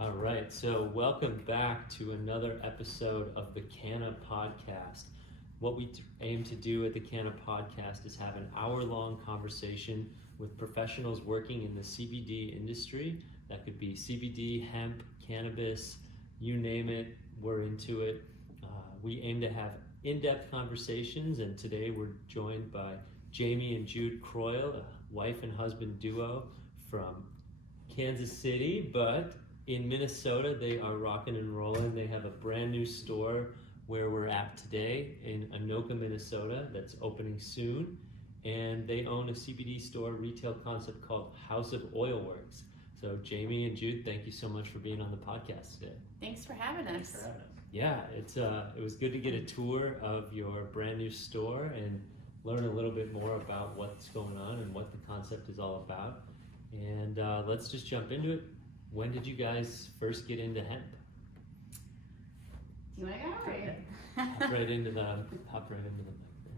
All right, so welcome back to another episode of the Canna podcast. What we aim to do at the Canna podcast is have an hour-long conversation with professionals working in the CBD industry. That could be CBD, hemp, cannabis, you name it, we're into it. We aim to have in-depth conversations, and today we're joined by Jamie and Jude Croyle, a wife and husband duo from Kansas City, but in Minnesota, they are rocking and rolling. They have a brand new store where we're at today in Anoka, Minnesota, that's opening soon. And they own a CBD store retail concept called House of Oil Worx. So Jamie and Jude, thank you so much for being on the podcast today. Thanks for having us. Yeah, it was good to get a tour of your brand new store and learn a little bit more about what's going on and what the concept is all about. And let's just jump into it. When did you guys first get into hemp? Do you want to go? Hop right into the mic there.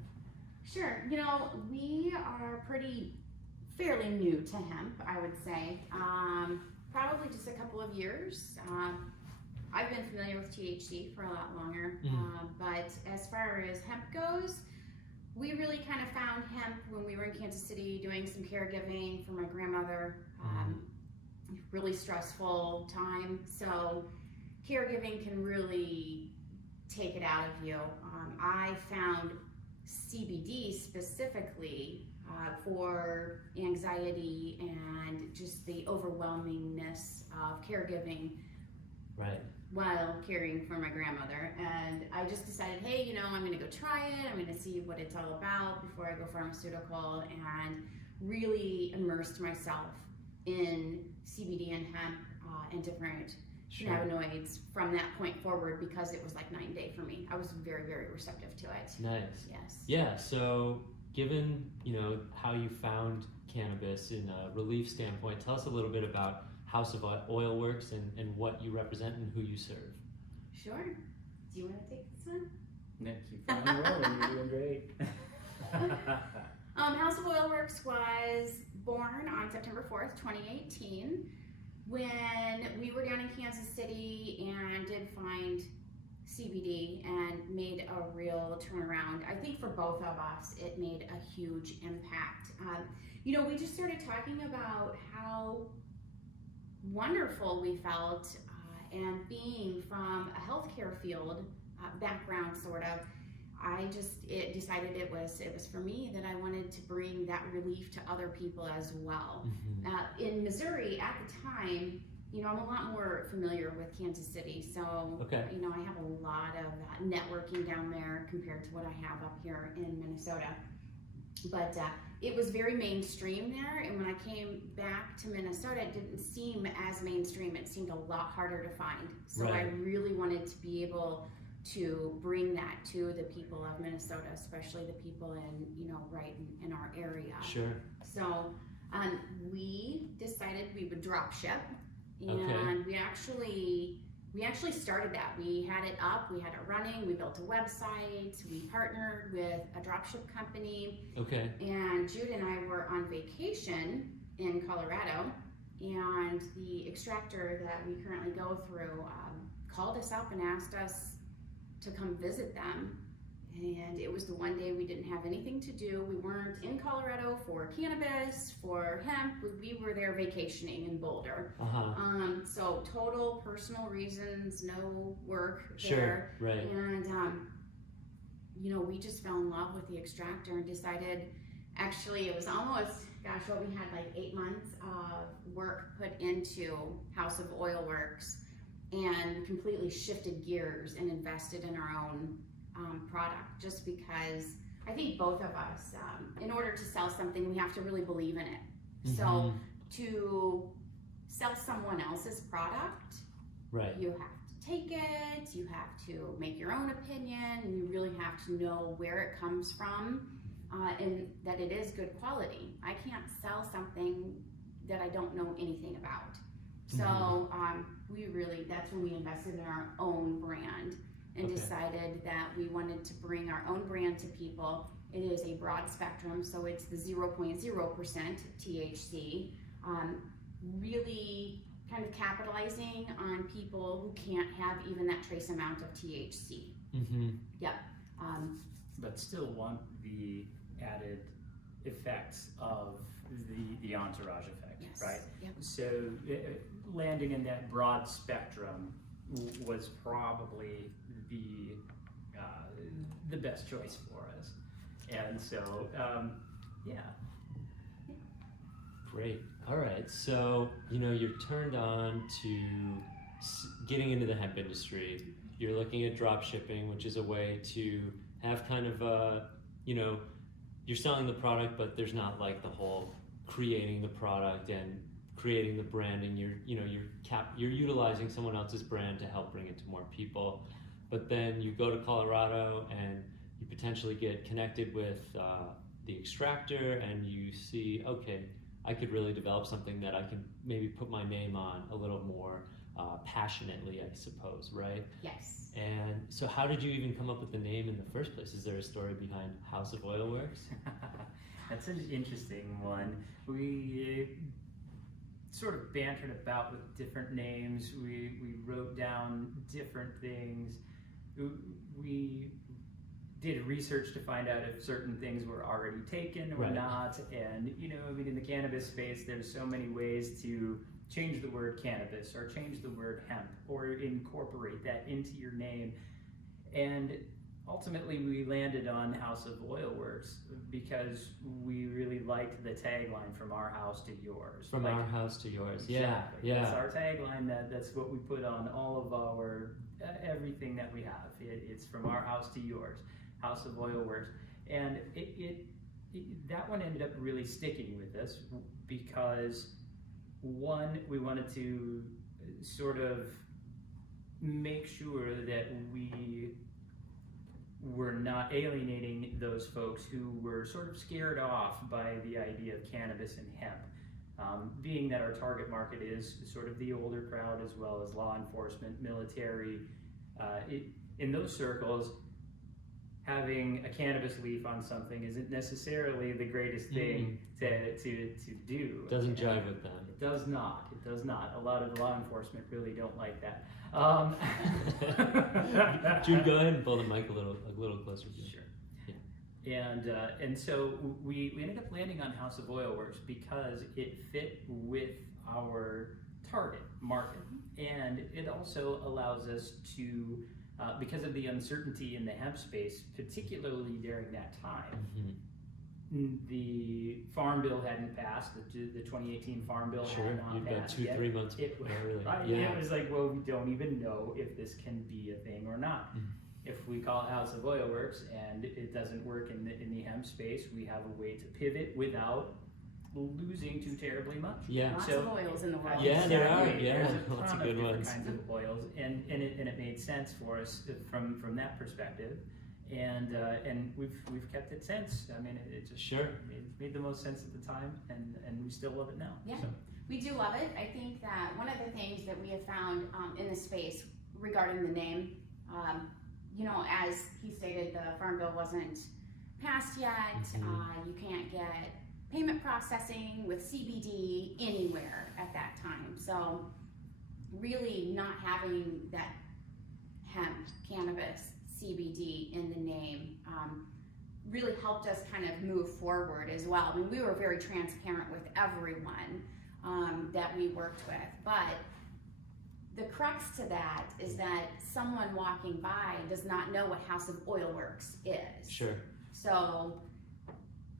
Sure. You know, we are fairly new to hemp, I would say. Probably just a couple of years. I've been familiar with THC for a lot longer, but as far as hemp goes, we really kind of found hemp when we were in Kansas City doing some caregiving for my grandmother. Really stressful time, so caregiving can really take it out of you. I found CBD specifically for anxiety and just the overwhelmingness of caregiving while caring for my grandmother, and I just decided, hey, you know, I'm going to go try it. I'm going to see what it's all about before I go pharmaceutical, and really immersed myself in CBD and hemp and different cannabinoids from that point forward, because it was like night and day for me. I was very, very receptive to it. Nice. Yes. Yeah, so given, you know, how you found cannabis in a relief standpoint, tell us a little bit about House of Oil Worx and what you represent and who you serve. Sure. Do you want to take this one? Nick, keep on rolling. You're doing great. House of Oil Worx was born on September 4th, 2018, when we were down in Kansas City and did find CBD and made a real turnaround. I think for both of us, it made a huge impact. You know, we just started talking about how wonderful we felt, and being from a healthcare field background, sort of, it decided it was for me, that I wanted to bring that relief to other people as well. In Missouri at the time, you know, I'm a lot more familiar with Kansas City, so you know, I have a lot of networking down there compared to what I have up here in Minnesota. But it was very mainstream there, and when I came back to Minnesota, it didn't seem as mainstream. It seemed a lot harder to find. So I really wanted to be able to bring that to the people of Minnesota, especially the people in, you know, right in our area. Sure. So we decided we would drop ship, and we actually started that. We had it up, we had it running, we built a website, we partnered with a dropship company. And Jude and I were on vacation in Colorado, and the extractor that we currently go through called us up and asked us to come visit them. And it was the one day we didn't have anything to do. We weren't in Colorado for cannabis, for hemp. We were there vacationing in Boulder. So total personal reasons, no work there. And you know, we just fell in love with the extractor and decided, actually it was almost, gosh, what we had like 8 months of work put into House of Oil Worx, and completely shifted gears and invested in our own product, just because I think both of us, in order to sell something, we have to really believe in it. So to sell someone else's product, you have to take it, you have to make your own opinion, and you really have to know where it comes from, and that it is good quality. I can't sell something that I don't know anything about. So that's when we invested in our own brand and decided that we wanted to bring our own brand to people. It is a broad spectrum, so it's the 0.0% THC, really kind of capitalizing on people who can't have even that trace amount of THC. Mm-hmm. Yep. But still want the added effects of the entourage effect, Yes. right? Yep. So landing in that broad spectrum was probably the best choice for us. And so, yeah. Great. All right. So, you're turned on to getting into the hemp industry. You're looking at drop shipping, which is a way to have kind of you're selling the product, but there's not like the whole creating the product and creating the branding. You're utilizing someone else's brand to help bring it to more people. But then you go to Colorado and you potentially get connected with the extractor, and you see, okay, I could really develop something that I can maybe put my name on a little more passionately, I suppose, right? Yes. And so how did you even come up with the name in the first place? Is there a story behind House of Oil Worx? That's an interesting one. We sort of bantered about with different names. We wrote down different things. We did research to find out if certain things were already taken or Right. not. And, in the cannabis space, there's so many ways to change the word cannabis or change the word hemp or incorporate that into your name. And ultimately we landed on House of Oil Worx because we really liked the tagline, from our house to yours. From our house to yours. Exactly. Yeah. That's our tagline. That's what we put on all of our everything that we have. It's from our house to yours, House of Oil Worx. And that one ended up really sticking with us because, one, we wanted to sort of make sure that we were not alienating those folks who were sort of scared off by the idea of cannabis and hemp. Being that our target market is sort of the older crowd as well as law enforcement, military, in those circles, having a cannabis leaf on something isn't necessarily the greatest thing to do. Doesn't jive with them. It does not. It does not. A lot of law enforcement really don't like that. Jude, go ahead and pull the mic a little closer to you. Sure. And so we ended up landing on House of Oil Worx because it fit with our target market, and it also allows us to, because of the uncertainty in the hemp space, particularly during that time. The Farm Bill hadn't passed. The 2018 Farm Bill Sure, had not you've got passed 2-3 yet. months early. Right, Yeah. It was like, well, we don't even know if this can be a thing or not. If we call it House of Oil Worx and it doesn't work in the hemp space, we have a way to pivot without losing too terribly much. Yeah. Lots So- of oils in the world. Yeah, there are. Exactly. Yeah, There's a lots of ton good different ones. kinds of oils, and it made sense for us from that perspective, and we've kept it since. I mean, it just Sure. made the most sense at the time, and we still love it now. Yeah. So. We do love it. I think that one of the things that we have found in the space regarding the name, as he stated, the Farm Bill wasn't passed yet. You can't get payment processing with CBD anywhere at that time. So really not having that hemp, cannabis, CBD in the name really helped us kind of move forward as well. I mean, we were very transparent with everyone that we worked with, but the crux to that is that someone walking by does not know what House of Oil Worx is. Sure. So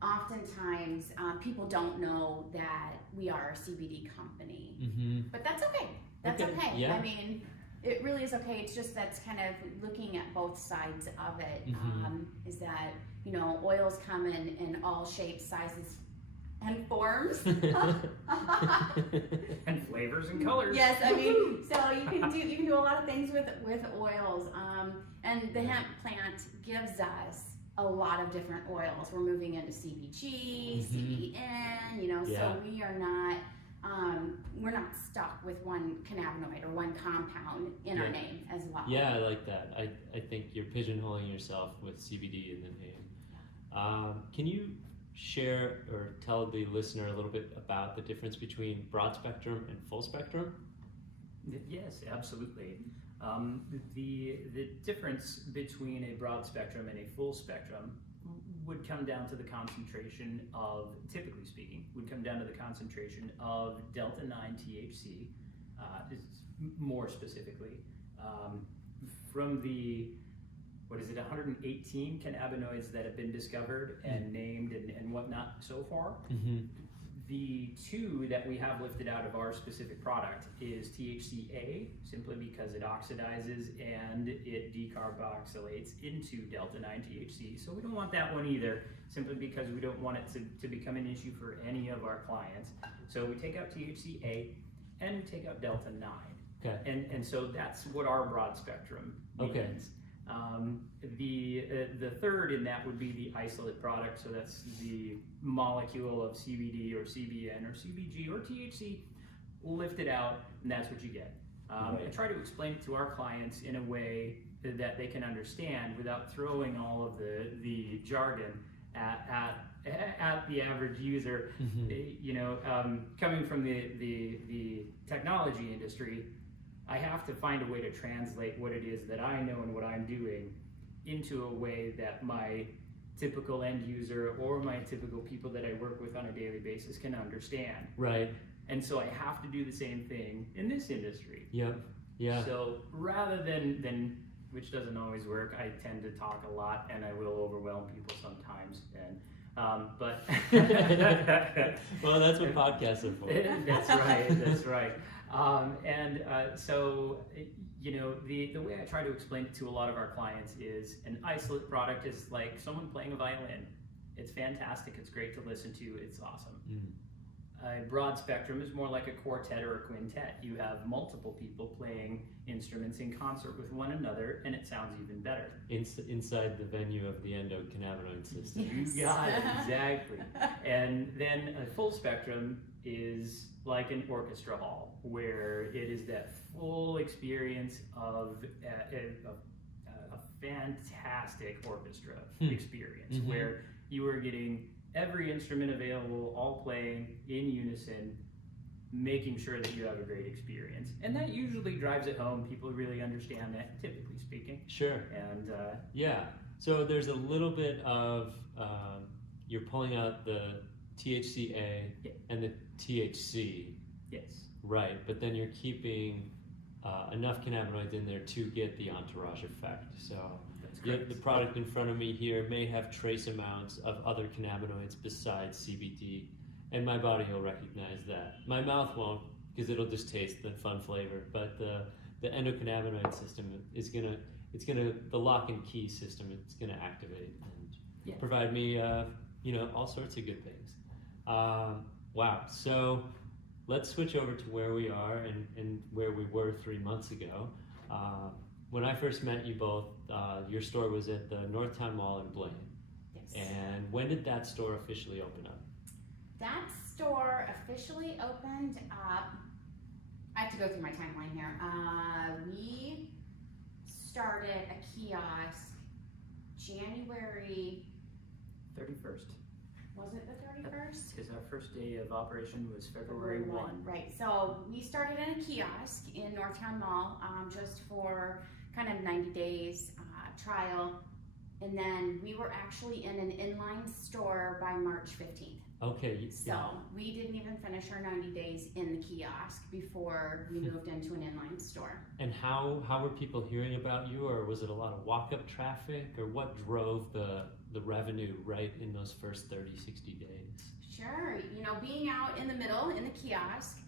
oftentimes people don't know that we are a CBD company, but that's okay. That's okay. Yeah. I mean, it really is okay. It's just that's kind of looking at both sides of it. Is that, oils come in all shapes, sizes, and forms. And flavors and colors. Yes, I mean, so you can do a lot of things with oils, and the hemp plant gives us a lot of different oils. We're moving into CBG, CBN, so we are not we're not stuck with one cannabinoid or one compound in our name as well. Yeah, I like that. I think you're pigeonholing yourself with CBD in the name. Can you share or tell the listener a little bit about the difference between broad spectrum and full spectrum? Yes, absolutely. The difference between a broad spectrum and a full spectrum would come down to the concentration of, typically speaking, of delta 9 THC, more specifically, from the, 118 cannabinoids that have been discovered and named and whatnot so far. Mm-hmm. The two that we have lifted out of our specific product is THCA, simply because it oxidizes and it decarboxylates into delta 9 THC. So we don't want that one either, simply because we don't want it to become an issue for any of our clients. So we take out THCA and we take out delta 9. Okay. And so that's what our broad spectrum means. Okay. The third in that would be the isolate product, so that's the molecule of CBD or CBN or CBG or THC lifted out, and that's what you get. I try to explain it to our clients in a way that they can understand without throwing all of the jargon at the average user. Mm-hmm. Coming from the technology industry, I have to find a way to translate what it is that I know and what I'm doing into a way that my typical end user or my typical people that I work with on a daily basis can understand. Right. And so I have to do the same thing in this industry. Yep. Yeah. So rather than which doesn't always work, I tend to talk a lot and I will overwhelm people sometimes. And but well, that's what podcasts are for. That's right. So the way I try to explain it to a lot of our clients is an isolate product is like someone playing a violin. It's fantastic. It's great to listen to. It's awesome. A broad spectrum is more like a quartet or a quintet. You have multiple people playing instruments in concert with one another, and it sounds even better. Inside the venue of the endocannabinoid system. Yes. You got it, exactly. And then a full spectrum is like an orchestra hall, where it is that full experience of a fantastic orchestra experience, Mm-hmm. where you are getting every instrument available, all playing in unison, making sure that you have a great experience. And that usually drives it home. People really understand that, typically speaking. Sure. And yeah. So there's a little bit of you're pulling out the THCA and the THC. yes. Right, but then you're keeping enough cannabinoids in there to get the entourage effect. So the product in front of me here may have trace amounts of other cannabinoids besides CBD, and my body will recognize that. My mouth won't, because it'll just taste the fun flavor. But the endocannabinoid system is gonna, the lock and key system, it's gonna activate and provide me, all sorts of good things. Wow. So let's switch over to where we are and where we were 3 months ago. When I first met you both, your store was at the Northtown Mall in Blaine. Yes. And when did that store officially open up? That store officially opened up, I have to go through my timeline here. We started a kiosk January 31st. Was it the 31st? Because our first day of operation was February 1. Right, so we started in a kiosk in Northtown Mall just for kind of 90 days trial. And then we were actually in an inline store by March 15th. Okay. So we didn't even finish our 90 days in the kiosk before we moved into an inline store. And how were people hearing about you, or was it a lot of walk-up traffic, or what drove the revenue right in those first 30, 60 days? Sure, being out in the middle in the kiosk,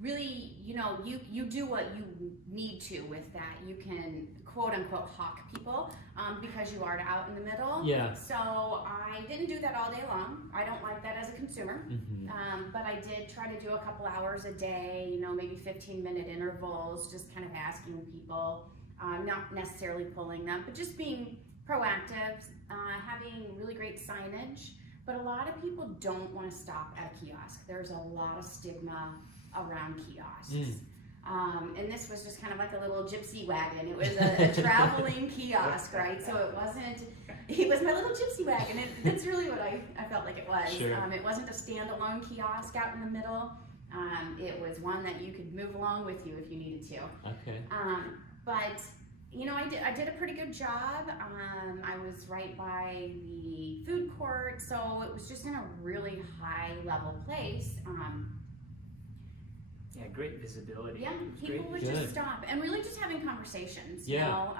really, you do what you need to with that. You can quote unquote hawk people because you are out in the middle. Yeah. So I didn't do that all day long. I don't like that as a consumer. Mm-hmm. But I did try to do a couple hours a day, maybe 15-minute intervals, just kind of asking people, not necessarily pulling them, but just being proactive, having really great signage. But a lot of people don't want to stop at a kiosk. There's a lot of stigma around kiosks. And this was just kind of like a little gypsy wagon. It was a traveling kiosk, right? So it was my little gypsy wagon. That's really what I felt like it was. Sure. It wasn't a standalone kiosk out in the middle. It was one that you could move along with you if you needed to. Okay. But I did a pretty good job. I was right by the food court, so it was just in a really high level place. Yeah, great visibility. Yeah, people would just stop and really just having conversations. Yeah. You know,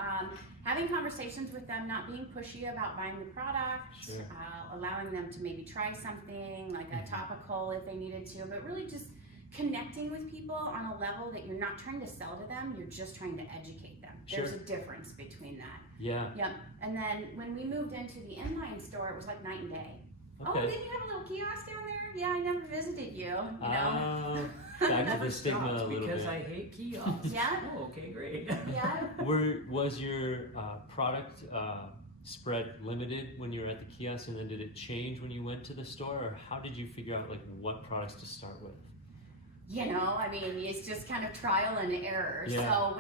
having conversations with them, not being pushy about buying the product, Sure. Allowing them to maybe try something like a topical if they needed to, but really just connecting with people on a level that you're not trying to sell to them, you're just trying to educate them. Sure. There's a difference between that. Yeah. Yep. And then when we moved into the inline store, it was like night and day. Okay. Oh, didn't you have a little kiosk down there? Yeah, I never visited you. You know? Back to the stigma a little because bit. I hate kiosks. Yeah. Oh, okay, great. Yeah. Was your product spread limited when you were at the kiosk, and then did it change when you went to the store, or how did you figure out like what products to start with? You know, I mean, it's just kind of trial and error. Yeah. So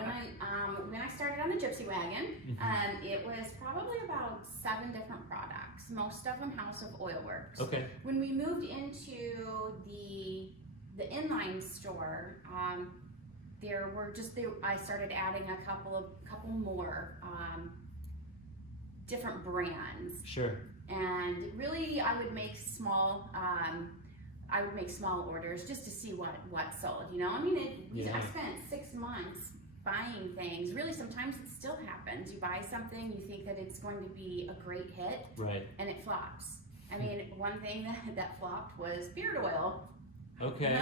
when I started on the Gypsy Wagon, it was probably about 7 different products. Most of them House of Oil Worx. Okay. When we moved into the inline store, I started adding a couple more different brands. Sure. And really, I would make small orders just to see what sold. You know, I mean, I spent 6 months buying things. Really, sometimes it still happens. You buy something, you think that it's going to be a great hit, right, and it flops. I mean, one thing that flopped was beard oil. Okay.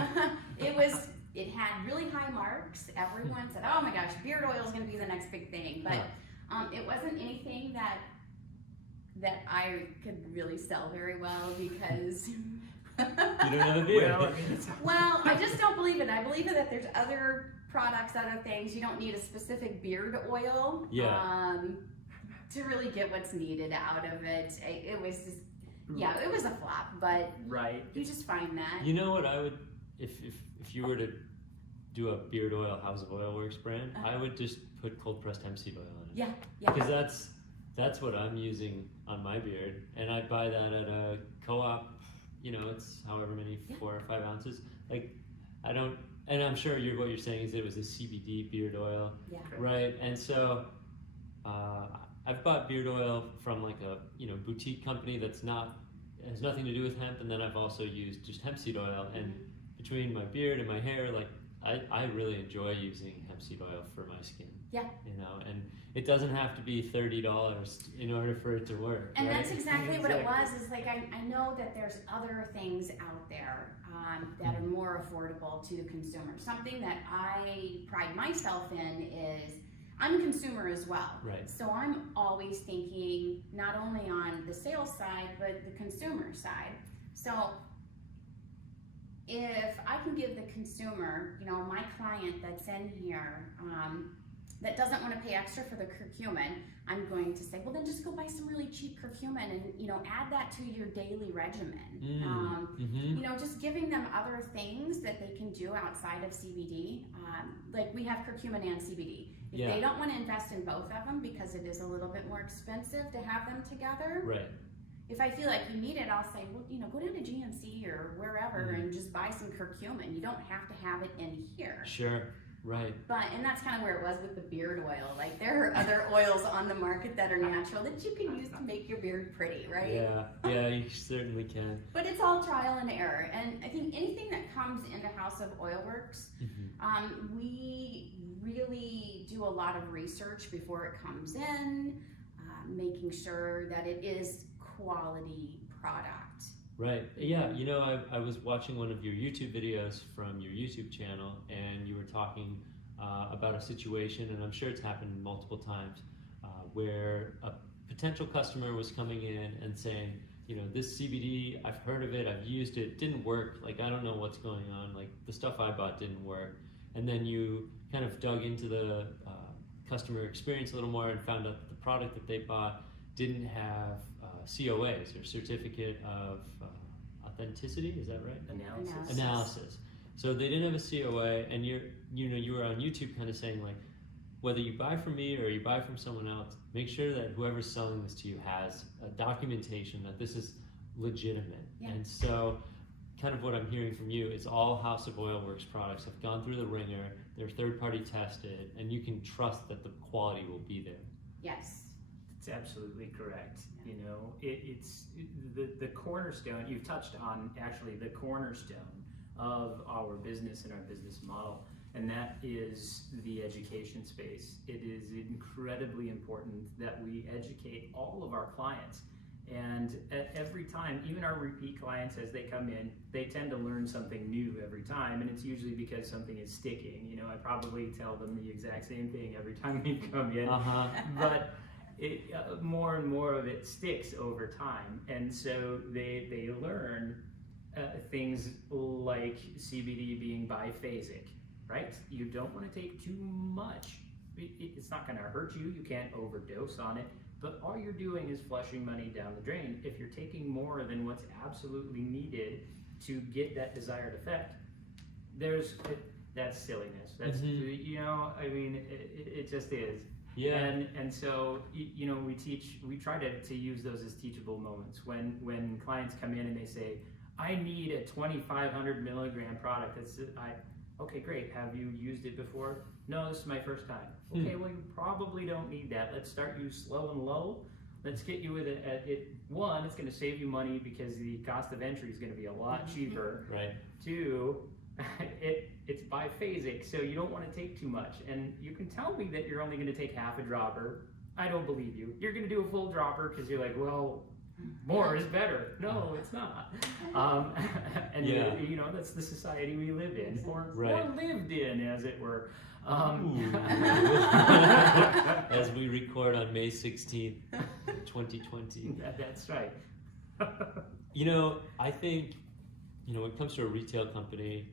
It had really high marks. Everyone said, "Oh my gosh, beard oil is going to be the next big thing," but it wasn't anything that I could really sell very well because. You don't have a beard. Well, I just don't believe it. I believe that there's other products, other things. You don't need a specific beard oil to really get what's needed out of it. It was just, it was a flop, but you just find that. You know what I would, if you were to do a beard oil House of Oil Worx brand, I would just put cold pressed hemp seed oil in it. Yeah. Because that's what I'm using on my beard, and I buy that at a co-op. You know, it's however many 4 or 5 ounces. Like, I don't, and I'm sure what you're saying is it was a CBD beard oil, right? And so, I've bought beard oil from like a boutique company has nothing to do with hemp, and then I've also used just hemp seed oil. And between my beard and my hair, like I really enjoy using hemp seed oil for my skin. Yeah. You know, and it doesn't have to be $30 in order for it to work. And right? that's exactly what it was. Is like I know that there's other things out there that are more affordable to the consumer. Something that I pride myself in is I'm a consumer as well. Right. So I'm always thinking not only on the sales side but the consumer side. So if I can give the consumer, my client that's in here, that doesn't want to pay extra for the curcumin, I'm going to say, well, then just go buy some really cheap curcumin and, add that to your daily regimen. Just giving them other things that they can do outside of CBD. Like we have curcumin and CBD. If they don't want to invest in both of them because it is a little bit more expensive to have them together. Right. If I feel like you need it, I'll say, well, go down to GNC or wherever and just buy some curcumin. You don't have to have it in here. Sure. Right. And that's kind of where it was with the beard oil. Like there are other oils on the market that are natural that you can use to make your beard pretty, right? Yeah, you certainly can. But it's all trial and error. And I think anything that comes into House of Oil Worx, we really do a lot of research before it comes in, making sure that it is quality product. Right. Yeah. I was watching one of your YouTube videos from your YouTube channel, and you were talking about a situation, and I'm sure it's happened multiple times, where a potential customer was coming in and saying, this CBD, I've heard of it, I've used it, didn't work. Like, I don't know what's going on. Like, the stuff I bought didn't work. And then you kind of dug into the customer experience a little more and found out that the product that they bought didn't have COAs, or certificate of authenticity, is that right? Analysis. So they didn't have a COA, and you were on YouTube kind of saying, like, whether you buy from me or you buy from someone else, make sure that whoever's selling this to you has a documentation that this is legitimate. And so kind of what I'm hearing from you is all House of Oil Worx products have gone through the ringer, they're third-party tested, and you can trust that the quality will be there. Yes. It's absolutely correct. You know, it's the cornerstone. You've touched on actually the cornerstone of our business and our business model, and that is the education space. It is incredibly important that we educate all of our clients. And every time, even our repeat clients, as they come in, they tend to learn something new every time, and it's usually because something is sticking. You know, I probably tell them the exact same thing every time they come in, but more and more of it sticks over time, and so they learn things like CBD being biphasic, right? You don't want to take too much. It's not going to hurt you. You can't overdose on it. But all you're doing is flushing money down the drain. If you're taking more than what's absolutely needed to get that desired effect, that's silliness. That's you know, I mean, it just is. Yeah. And so you know, we try to use those as teachable moments when clients come in and they say, I need a 2,500 milligram product. Okay, great. Have you used it before? No, this is my first time. Okay, well, you probably don't need that. Let's start you slow and low. Let's get you with it. One, it's going to save you money because the cost of entry is going to be a lot cheaper. Right. Two, it's biphasic, so you don't want to take too much. And you can tell me that you're only going to take half a dropper. I don't believe you. You're going to do a full dropper because you're like, well, more is better. No, it's not. And you know, that's the society we live in, or lived in, as it were. As we record on May 16th, 2020. That's right. You know, I think, you know, when it comes to a retail company,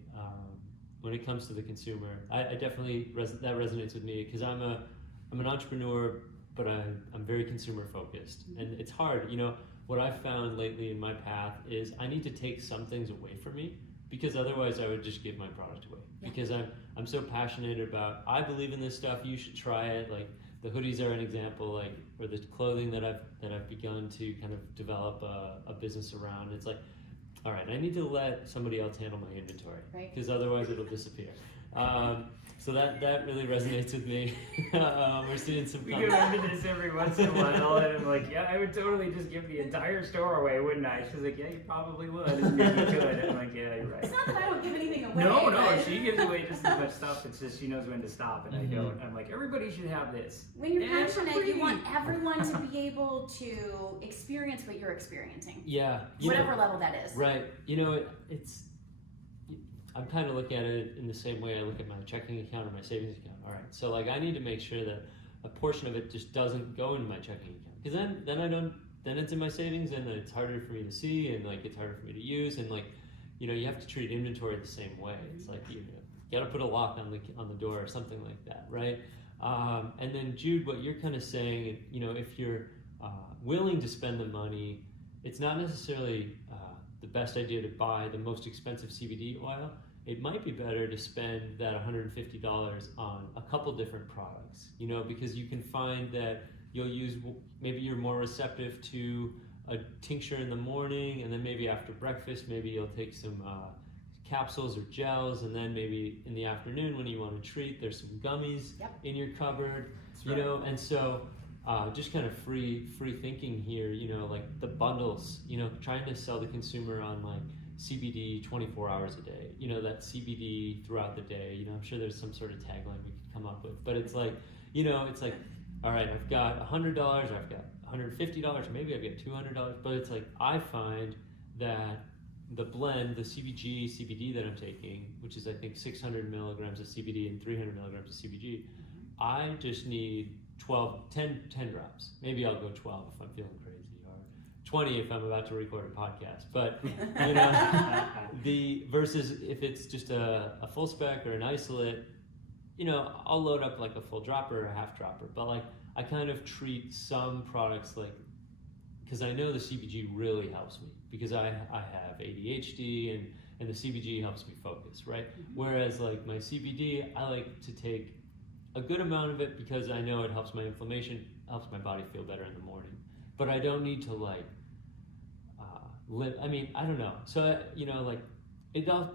when it comes to the consumer, I definitely that resonates with me because I'm an entrepreneur, but I'm very consumer focused, and it's hard. You know, what I've found lately in my path is I need to take some things away from me because otherwise I would just give my product away. Yeah. Because I'm so passionate about, I believe in this stuff, you should try it. Like the hoodies are an example, like, or the clothing that I've begun to kind of develop a business around. It's like, all right, I need to let somebody else handle my inventory because otherwise it'll disappear. So that really resonates with me. We're seeing some. We go into this every once in a while, and I'm like, yeah, I would totally just give the entire store away, wouldn't I? She's like, yeah, you probably would. And you could. And I'm like, yeah, you're right. It's not that I don't give anything away. No, she gives away just as much stuff. It's just she knows when to stop, and I don't. I'm like, everybody should have this. When you're passionate, you want everyone to be able to experience what you're experiencing. Yeah. Whatever level that is. Right. You know, it's. I'm kind of looking at it in the same way I look at my checking account or my savings account. All right, so like I need to make sure that a portion of it just doesn't go into my checking account because then it's in my savings and it's harder for me to see and like it's harder for me to use and like, you know, you have to treat inventory the same way. It's like you got to put a lock on the door or something like that, right? And then Jude, what you're kind of saying, you know, if you're willing to spend the money, it's not necessarily the best idea to buy the most expensive CBD oil. It might be better to spend that $150 on a couple different products, you know, because you can find that you'll use, maybe you're more receptive to a tincture in the morning, and then maybe after breakfast, maybe you'll take some capsules or gels, and then maybe in the afternoon when you want to treat, there's some gummies in your cupboard, you know, and so just kind of free thinking here, you know, like the bundles, you know, trying to sell the consumer on like CBD 24 hours a day, you know, that CBD throughout the day, you know, I'm sure there's some sort of tagline we could come up with, but it's like, you know, it's like, all right, I've got $100, I've got $150, maybe I've got $200, but it's like, I find that the blend, the CBD that I'm taking, which is I think 600 milligrams of CBD and 300 milligrams of CBG, I just need 10 drops. Maybe I'll go 12 if I'm feeling crazy, or 20 if I'm about to record a podcast. But you know, versus if it's just a full spec or an isolate, you know, I'll load up like a full dropper or a half dropper. But like I kind of treat some products like, because I know the CBG really helps me because I have ADHD and the CBG helps me focus, right? Whereas like my CBD, I like to take a good amount of it because I know it helps my inflammation, helps my body feel better in the morning. But I don't need to like live. I mean, I don't know. So you know, like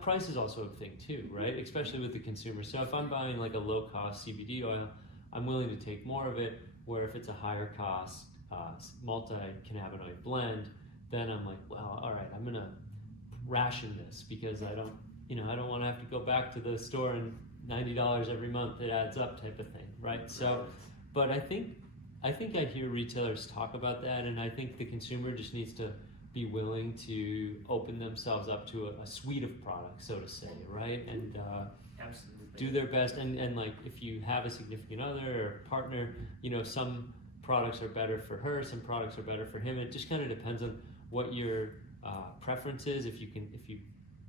price is also a thing too, right? Especially with the consumer. So if I'm buying like a low cost CBD oil, I'm willing to take more of it. Where if it's a higher cost multi-cannabinoid blend, then I'm like, well, all right, I'm gonna ration this because I don't want to have to go back to the store and $90 every month, it adds up type of thing, right? So, but I think I hear retailers talk about that, and I think the consumer just needs to be willing to open themselves up to a suite of products, so to say, right? And Absolutely. do their best. And like if you have a significant other or partner, some products are better for her, some products are better for him. It just kind of depends on what your preference is.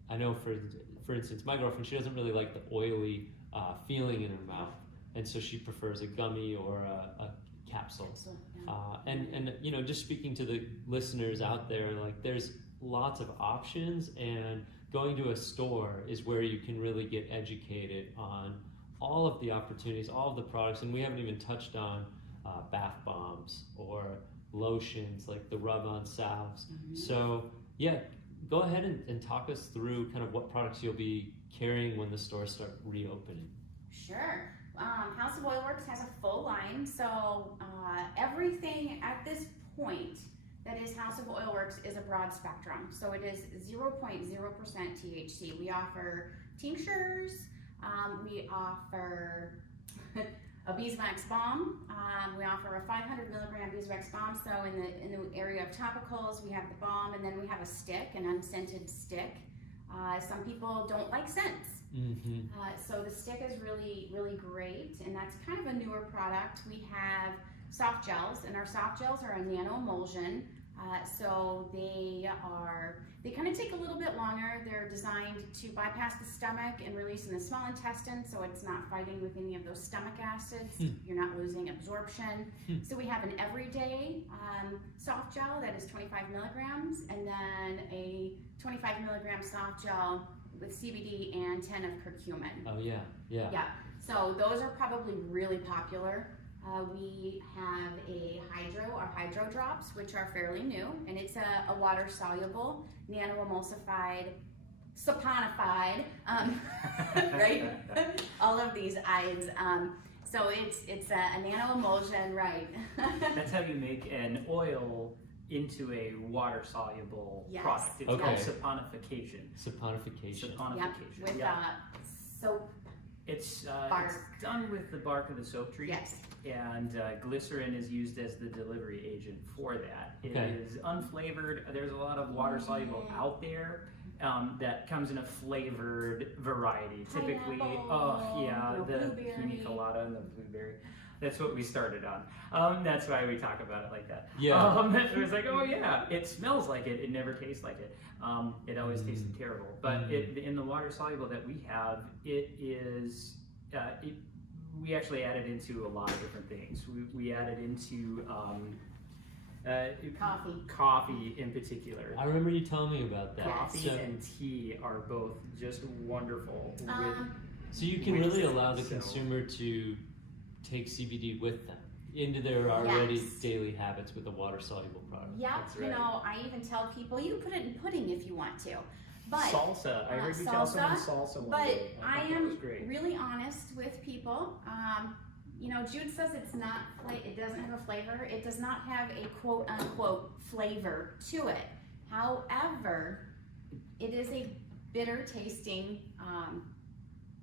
I know for instance, my girlfriend, she doesn't really like the oily feeling in her mouth, and so she prefers a gummy or a capsule. And just speaking to the listeners out there, like there's lots of options, and going to a store is where you can really get educated on all of the opportunities, all of the products, and we haven't even touched on bath bombs or lotions like the rub-on salves. So yeah, go ahead and talk us through kind of what products you'll be carrying when the stores start reopening. Sure. House of Oil Worx has a full line, so everything at this point that is House of Oil Worx is a broad spectrum. So it is 0.0% THC. We offer tinctures, we offer a beeswax balm, we offer a 500 milligram beeswax balm. So in the area of topicals, we have the balm, and then we have a stick, an unscented stick. Some people don't like scents. So the stick is really, really great, and that's kind of a newer product. We have soft gels, and our soft gels are a nano emulsion. So they kind of take a little bit longer. They're designed to bypass the stomach and release in the small intestine, so it's not fighting with any of those stomach acids. You're not losing absorption. So we have an everyday soft gel that is 25 milligrams, and then a 25 milligram soft gel with CBD and 10 of curcumin. Oh yeah. So those are probably really popular. We have our hydro drops, which are fairly new, and it's a water soluble, nano emulsified, saponified, right? All of these ides. So it's a nano emulsion, right? That's how you make an oil into a water soluble product. It's called saponification. Saponification. Yep. With soap. It's bark. It's done with the bark of the soap tree. Yes. And glycerin is used as the delivery agent for that. It is unflavored. There's a lot of water soluble out there that comes in a flavored variety. Typically, the pina colada and the blueberry. That's what we started on. That's why we talk about it like that. Yeah. It was like, oh yeah, it smells like it. It never tastes like it. It always tasted terrible. But in the water soluble that we have, it is. We actually added into a lot of different things. We added into coffee in particular. I remember you telling me about that. Coffee and tea are both just wonderful. So you can really allow the consumer to take CBD with them into their already daily habits with a water soluble product. Yep. That's right. I even tell people you can put it in pudding if you want to. But salsa. I heard you tell someone salsa one day. I am really honest with people. Jude says it doesn't have a flavor. It does not have a quote unquote flavor to it. However, it is a bitter tasting.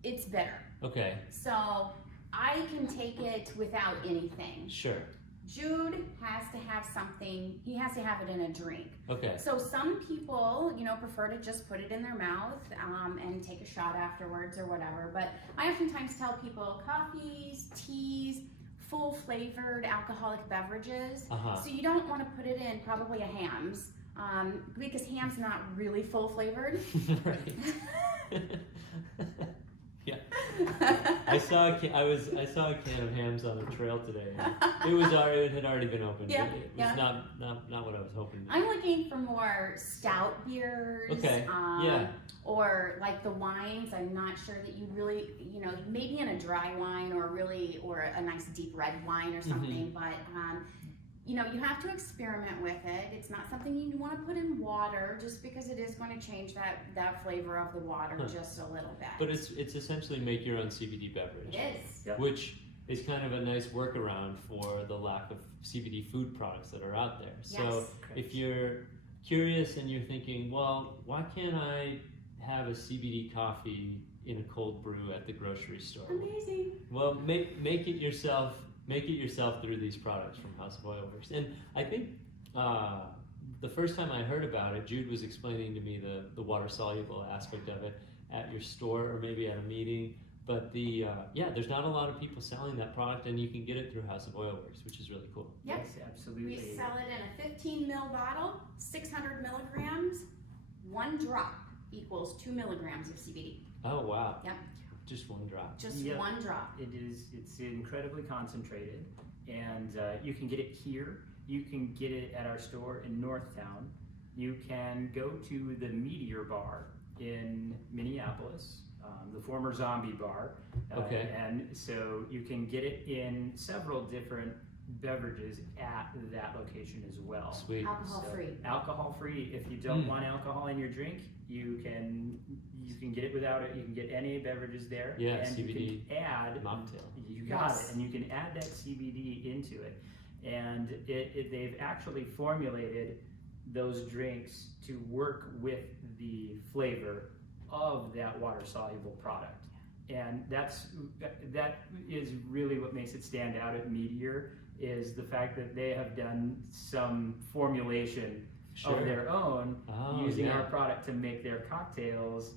It's bitter. Okay. So I can take it without anything. Sure. Jude has to have something, he has to have it in a drink. Okay. So some people, prefer to just put it in their mouth and take a shot afterwards or whatever. But I oftentimes tell people coffees, teas, full flavored alcoholic beverages. So you don't want to put it in probably a Hamm's because Hamm's not really full flavored. Right. Yeah. I saw a can of Hams on the trail today. It had already been opened. Yeah, It was not what I was hoping. I'm looking for more stout beers. Okay. Or like the wines. I'm not sure that you really, maybe in a dry wine or a nice deep red wine or something. But you know, you have to experiment with it. It's not something you want to put in water just because it is going to change that flavor of the water just a little bit. But it's essentially make your own CBD beverage. It is. Yep. Which is kind of a nice workaround for the lack of CBD food products that are out there. So Yes. if you're curious and you're thinking, well, why can't I have a CBD coffee in a cold brew at the grocery store? Amazing. Well, make it yourself. Make it yourself through these products from House of Oil Worx. And I think the first time I heard about it, Jude was explaining to me the water soluble aspect of it at your store or maybe at a meeting. But there's not a lot of people selling that product, and you can get it through House of Oil Worx, which is really cool. Yep. Yes, absolutely. We sell it in a 15 ml bottle, 600 milligrams. 1 drop equals 2 milligrams of CBD. Oh wow! Yep. Just 1 drop. Just Yep. 1 drop. It's incredibly concentrated, and you can get it here. You can get it at our store in Northtown. You can go to the Meteor Bar in Minneapolis, the former Zombie Bar. Okay. And so you can get it in several different beverages at that location as well. Sweet. Alcohol free. Alcohol free. If you don't want alcohol in your drink, you can get it without it. You can get any beverages there. Yeah, and CBD you can add mocktail. You got Yes. it, and you can add that CBD into it. And they've actually formulated those drinks to work with the flavor of that water soluble product. And that is really what makes it stand out at Meteor, is the fact that they have done some formulation of their own using our product to make their cocktails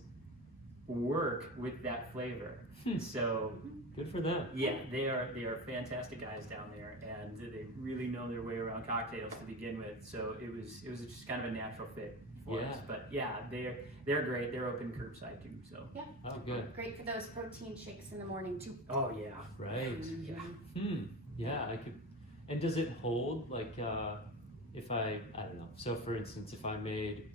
work with that flavor. So good for them. yeah, they are fantastic guys down there, and they really know their way around cocktails to begin with. So it was just kind of a natural fit for us. But yeah, they're great. They're open curbside too. So Yeah. Oh, good. Great for those protein shakes in the morning too. oh yeah, Right. Yeah. Yeah, I could. And does it hold like if I don't know. So for instance, if I made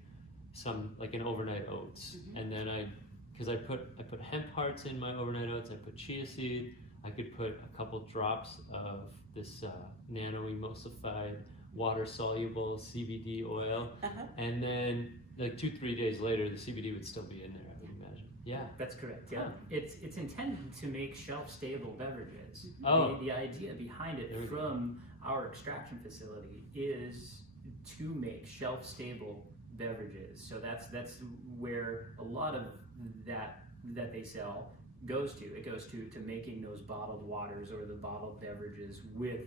some like an overnight oats, and then because I put hemp hearts in my overnight oats, I put chia seed, I could put a couple drops of this nano emulsified water soluble CBD oil, and then like 2-3 days later the CBD would still be in there, I would imagine. Yeah. that's correct. Yeah, it's intended to make shelf stable beverages. Oh. The idea behind it There we go. from our extraction facility is to make shelf stable beverages. So that's where a lot of that they sell goes to. It goes to making those bottled waters or the bottled beverages with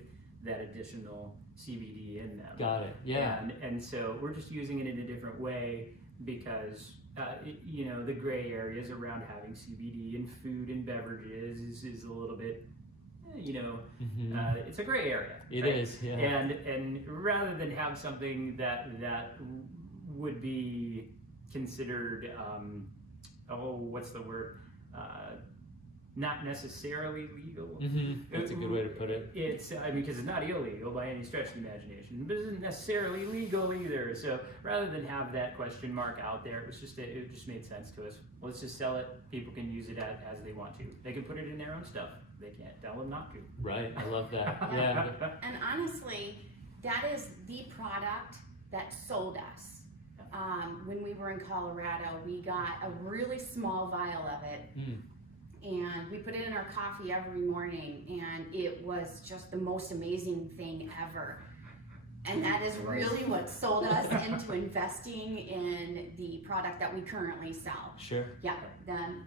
that additional CBD in them. Got it. Yeah. And so we're just using it in a different way because the gray areas around having CBD in food and beverages is a little bit, it's a gray area. It right? is. Yeah. And rather than have something that would be considered, what's the word? Not necessarily legal. That's a good way to put it. It's because it's not illegal by any stretch of the imagination, but it isn't necessarily legal either. So rather than have that question mark out there, it just made sense to us. Let's just sell it. People can use it as they want to. They can put it in their own stuff. They can't tell them not to. Right. I love that. Yeah. And honestly, that is the product that sold us. When we were in Colorado, we got a really small vial of it. And we put it in our coffee every morning, and it was just the most amazing thing ever. And that is really what sold us into investing in the product that we currently sell. Sure. Yeah,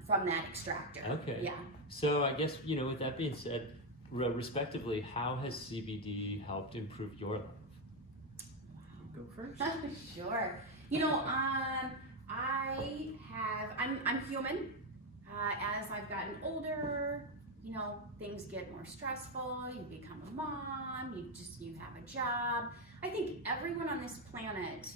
from that extractor. Okay. Yeah. So I guess, with that being said, respectively, how has CBD helped improve your life? Go first. Sure. I'm human. As I've gotten older, things get more stressful. You become a mom. You have a job. I think everyone on this planet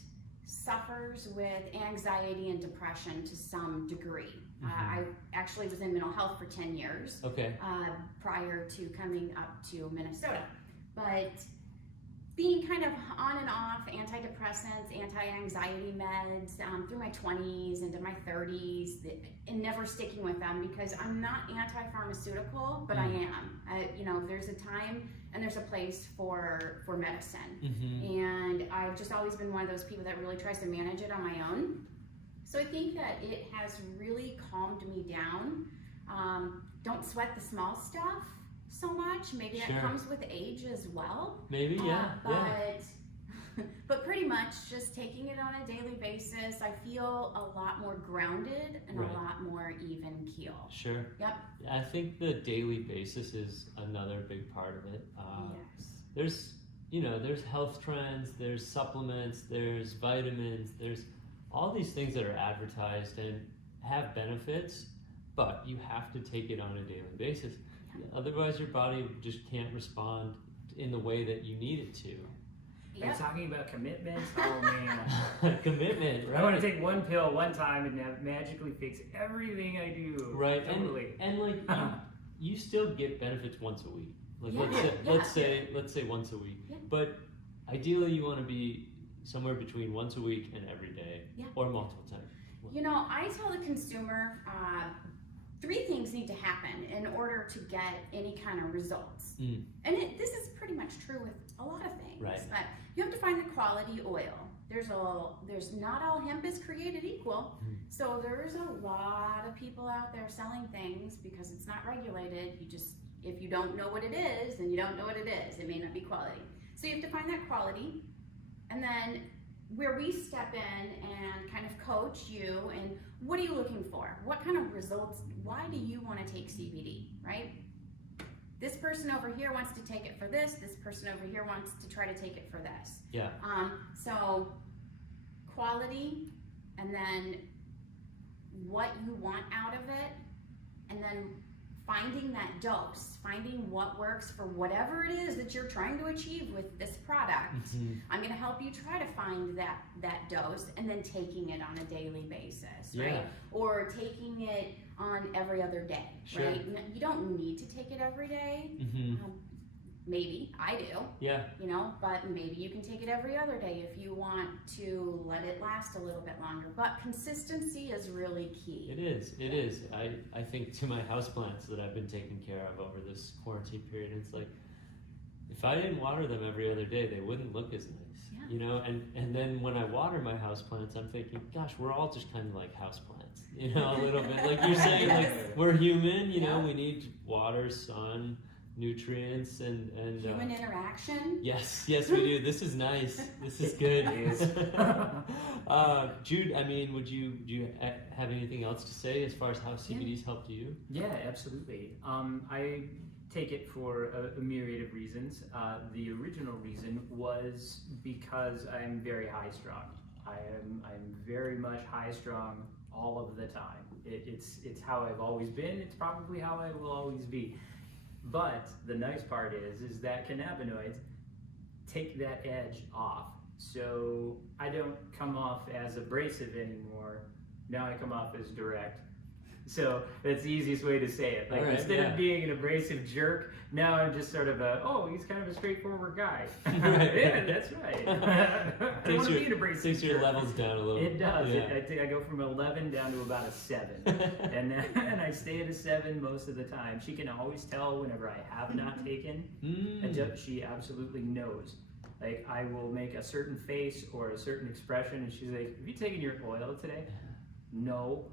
suffers with anxiety and depression to some degree. I actually was in mental health for 10 years. Okay. Prior to coming up to Minnesota. But being kind of on and off antidepressants, anti-anxiety meds through my 20s into my 30s, and never sticking with them because I'm not anti-pharmaceutical, but I am. You know, there's a time and there's a place for medicine. And I've just always been one of those people that really tries to manage it on my own. So I think that it has really calmed me down. Don't sweat the small stuff so much. Maybe that comes with age as well. Maybe, but pretty much just taking it on a daily basis, I feel a lot more grounded and a lot more even keel. Sure. Yep. I think the daily basis is another big part of it. Yes. There's, you know, there's health trends, there's supplements, there's vitamins, there's all these things that are advertised and have benefits, but you have to take it on a daily basis. Otherwise, your body just can't respond in the way that you need it to. Are you talking about commitment? Oh man. Commitment, right? I want to take one pill one time and that magically fix everything I do. Right, totally. and like you still get benefits once a week. Like let's say once a week. Yeah. But ideally, you want to be somewhere between once a week and every day, or multiple times. You know, I tell the consumer 3 things need to happen in order to get any kind of results. And this is pretty much true with a lot of things. Right. But you have to find the quality oil. There's not all hemp is created equal. So there's a lot of people out there selling things because it's not regulated. If you don't know what it is, then you don't know what it is. It may not be quality. So you have to find that quality. And then where we step in and kind of coach you and what are you looking for? What kind of results? Why do you want to take CBD, right? This person over here wants to take it for this. This person over here wants to try to take it for this. Yeah. So quality, and then what you want out of it, and then finding that dose, finding what works for whatever it is that you're trying to achieve with this product. I'm going to help you try to find that dose and then taking it on a daily basis, right? Or taking it on every other day, right? You don't need to take it every day. Maybe, I do. Yeah. You know, but maybe you can take it every other day if you want to let it last a little bit longer. But consistency is really key. It is. I think to my houseplants that I've been taking care of over this quarantine period, it's like, if I didn't water them every other day, they wouldn't look as nice. You know, and then when I water my houseplants, I'm thinking, gosh, we're all just kind of like houseplants, you know, a little bit. Like you're saying, like we're human, you know, we need water, sun, nutrients, and human interaction. Yes, we do. This is nice. This is good. Jude, I mean, do you have anything else to say as far as how CBD's helped you? Yeah, absolutely. I take it for a myriad of reasons. The original reason was because I'm very high strung. I'm very much high strung all of the time. It's how I've always been. It's probably how I will always be. But the nice part is that cannabinoids take that edge off. So I don't come off as abrasive anymore. Now I come off as direct. So that's the easiest way to say it. Like instead of being an abrasive jerk, now I'm just sort of he's kind of a straightforward guy. Yeah, that's right. I don't want to be an abrasive takes your jerk. levels down a little. It does. Yeah. I go from 11 down to about a 7. and I stay at a 7 most of the time. She can always tell whenever I have not taken. And she absolutely knows. Like I will make a certain face or a certain expression and she's like, have you taken your oil today? No.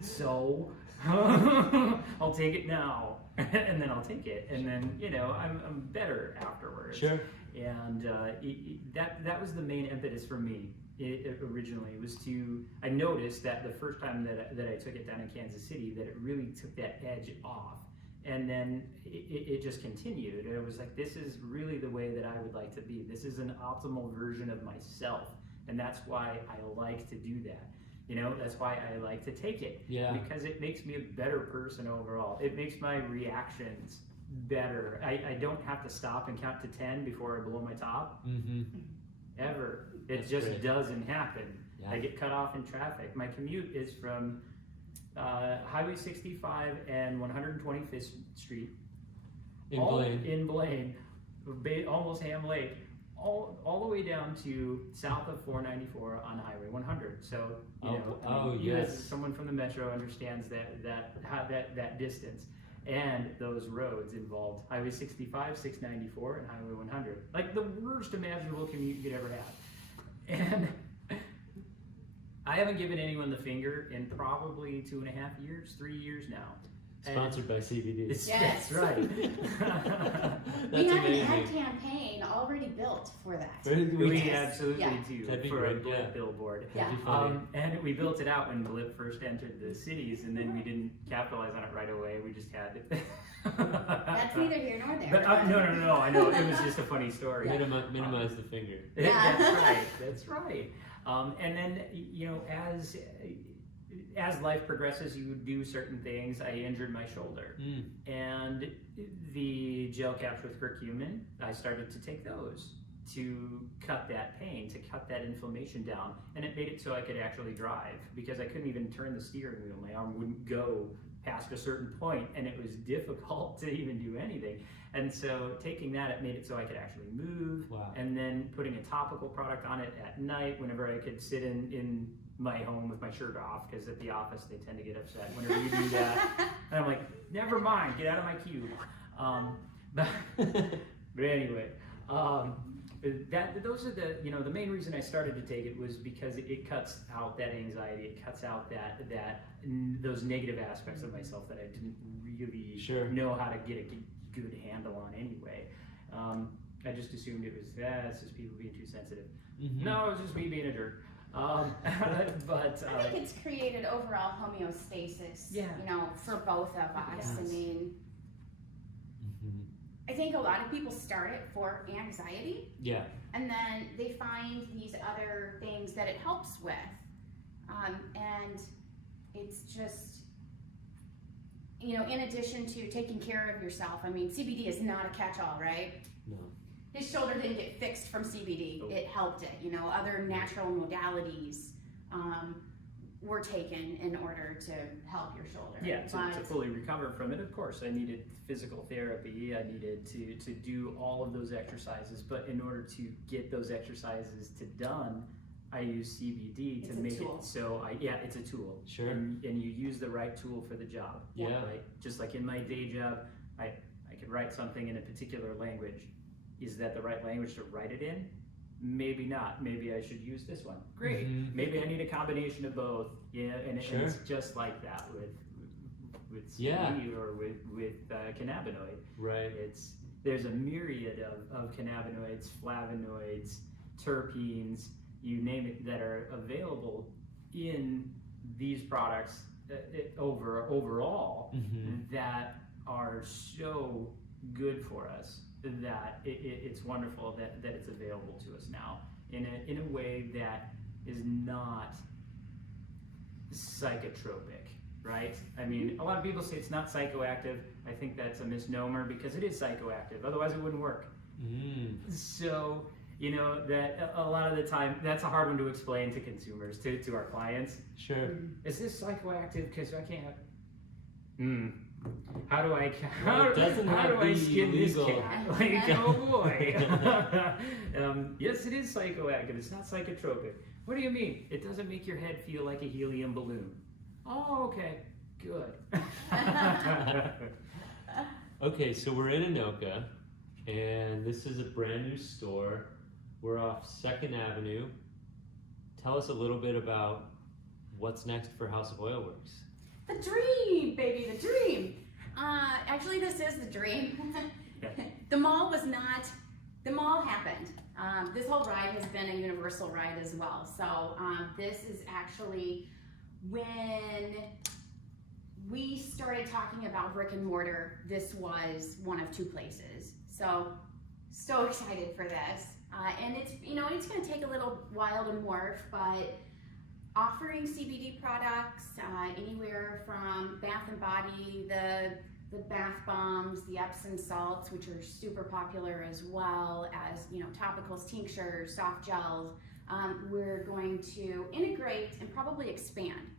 So I'll take it now, and then I'll take it, and then I'm better afterwards. Sure. And that was the main impetus for me. Originally was I noticed that the first time that I took it down in Kansas City that it really took that edge off, and then it just continued. And it was like, this is really the way that I would like to be. This is an optimal version of myself. And that's why I like to do that. That's why I like to take it. Yeah. Because it makes me a better person overall. It makes my reactions better. I don't have to stop and count to 10 before I blow my top. Ever. It just doesn't happen. Yeah. I get cut off in traffic. My commute is from Highway 65 and 125th Street. In Blaine. almost Ham Lake, all the way down to south of 494 on Highway 100. So yes, someone from the metro understands that distance. And those roads involved Highway 65, 694, and Highway 100. Like the worst imaginable commute you could ever have. And I haven't given anyone the finger in probably 2.5 years, 3 years now. Sponsored by CBD. Yes. That's right. We have an ad campaign already built for that. We absolutely do. That'd be for great, a Blip billboard. Yeah. And we built it out when Blip first entered the cities, and then we didn't capitalize on it right away. We just had it. That's neither here nor there. But, no. I know it was just a funny story. Minimize the finger. Yeah. That's right. And then as life progresses, you do certain things. I injured my shoulder, and the gel caps with curcumin, I started to take those to cut that pain, to cut that inflammation down, and it made it so I could actually drive, because I couldn't even turn the steering wheel. My arm wouldn't go past a certain point, and it was difficult to even do anything. And so taking that, it made it so I could actually move. Wow. And then putting a topical product on it at night whenever I could sit in my home with my shirt off, because at the office they tend to get upset whenever you do that. And I'm like, never mind, get out of my cube. But anyway, those are the main reason I started to take it was because it cuts out that anxiety, it cuts out those negative aspects of myself that I didn't really know how to get a good handle on anyway. I just assumed it was it's just people being too sensitive. Mm-hmm. No, it was just me being a jerk. But I think it's created overall homeostasis, for both of us. Yes. I mean, I think a lot of people start it for anxiety. Yeah. And then they find these other things that it helps with. And it's just, in addition to taking care of yourself, I mean, CBD is not a catch-all, right? No. His shoulder didn't get fixed from CBD. Nope. It helped it. Other natural modalities were taken in order to help your shoulder. Yeah, to fully recover from it, of course, I needed physical therapy. I needed to do all of those exercises. But in order to get those exercises done, I use CBD to make it so it's a tool. Sure. And you use the right tool for the job. Yeah. Right? Just like in my day job, I could write something in a particular language. Is that the right language to write it in? Maybe not. Maybe I should use this one. Great. Mm-hmm. Maybe I need a combination of both. Yeah, and it's just like that with CBD or with cannabinoid. Right. There's a myriad of cannabinoids, flavonoids, terpenes, you name it, that are available in these products overall that are so good for us that it's wonderful that it's available to us now in a way that is not psychotropic, right? I mean, a lot of people say it's not psychoactive. I think that's a misnomer because it is psychoactive. Otherwise, it wouldn't work. So, that a lot of the time, that's a hard one to explain to consumers, to our clients. Sure. Is this psychoactive because I can't? How do I skin this cat? Like, oh boy. Yes, it is psychoactive. It's not psychotropic. What do you mean? It doesn't make your head feel like a helium balloon. Oh, okay. Good. Okay, so we're in Anoka, and this is a brand new store. We're off 2nd Avenue. Tell us a little bit about what's next for House of Oil Worx. The dream, baby, the dream. Actually, this is the dream. The mall happened. This whole ride has been a universal ride as well. So this is actually when we started talking about brick and mortar, this was one of 2 places. So excited for this. And it's, it's going to take a little while to morph, but offering CBD products anywhere from Bath and Body, the bath bombs, the Epsom salts, which are super popular, as well as topicals, tinctures, soft gels. We're going to integrate and probably expand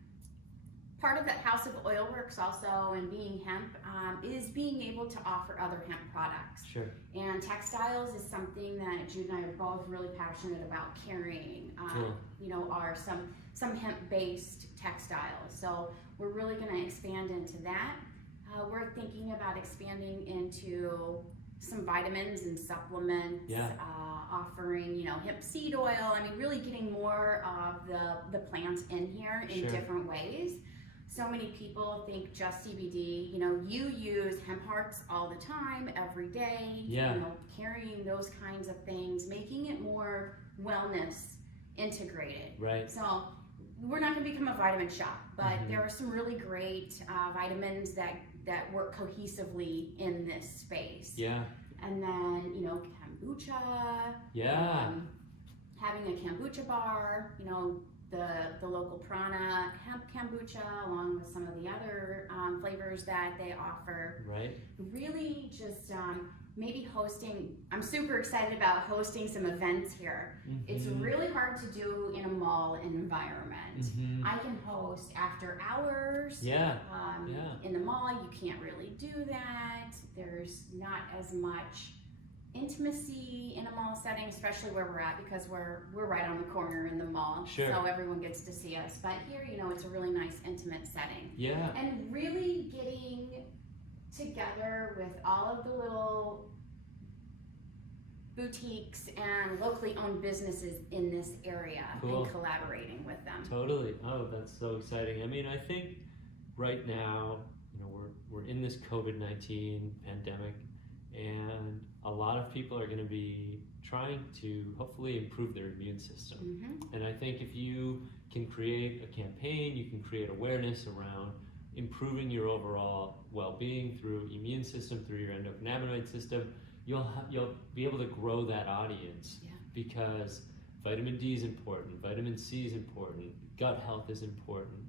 part of that House of Oil Worx also, and being hemp, is being able to offer other hemp products. Sure. And textiles is something that Jude and I are both really passionate about carrying. Cool. You know, are some hemp-based textiles. So we're really going to expand into that. We're thinking about expanding into some vitamins and supplements, offering, you know, hemp seed oil. I mean, really getting more of the plants in here in different ways. So many people think just CBD. You know, you use hemp hearts all the time, every day. Yeah. You know, carrying those kinds of things, making it more wellness integrated. Right. So we're not going to become a vitamin shop, but there are some really great vitamins that work cohesively in this space. Yeah. And then, you know, kombucha. Yeah. Having a kombucha bar, you know, the local prana hemp kombucha, along with some of the other flavors that they offer. Right. Really just maybe hosting. I'm super excited about hosting some events here. It's really hard to do in a mall environment. I can host after hours. Yeah. In the mall, you can't really do that. There's not as much intimacy in a mall setting, especially where we're at, because we're right on the corner in the mall. Sure. So everyone gets to see us. But here, you know, it's a really nice intimate setting. Yeah. And really getting together with all of the little boutiques and locally owned businesses in this area and collaborating with them. Totally. Oh, that's so exciting. I mean, I think right now, you know, we're in this COVID-19 pandemic, and a lot of people are going to be trying to hopefully improve their immune system. And I think if you can create a campaign, you can create awareness around improving your overall well-being through immune system, through your endocannabinoid system, you'll be able to grow that audience. Because vitamin D is important, vitamin C is important, gut health is important,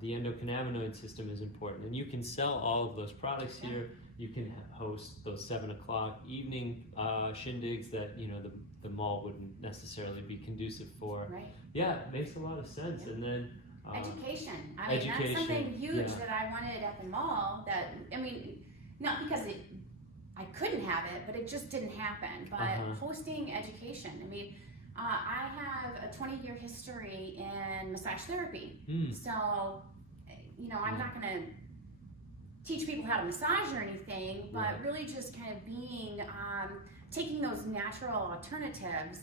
the endocannabinoid system is important, and you can sell all of those products here. You can host those 7 o'clock evening shindigs that, you know, the mall wouldn't necessarily be conducive for. Right. Yeah, it makes a lot of sense. And then education. I mean, that's something huge that I wanted at the mall. That, I mean, not because I couldn't have it, but it just didn't happen. But hosting education. I mean, I have a 20-year history in massage therapy. So, you know, I'm not going to teach people how to massage or anything, but really just kind of being, taking those natural alternatives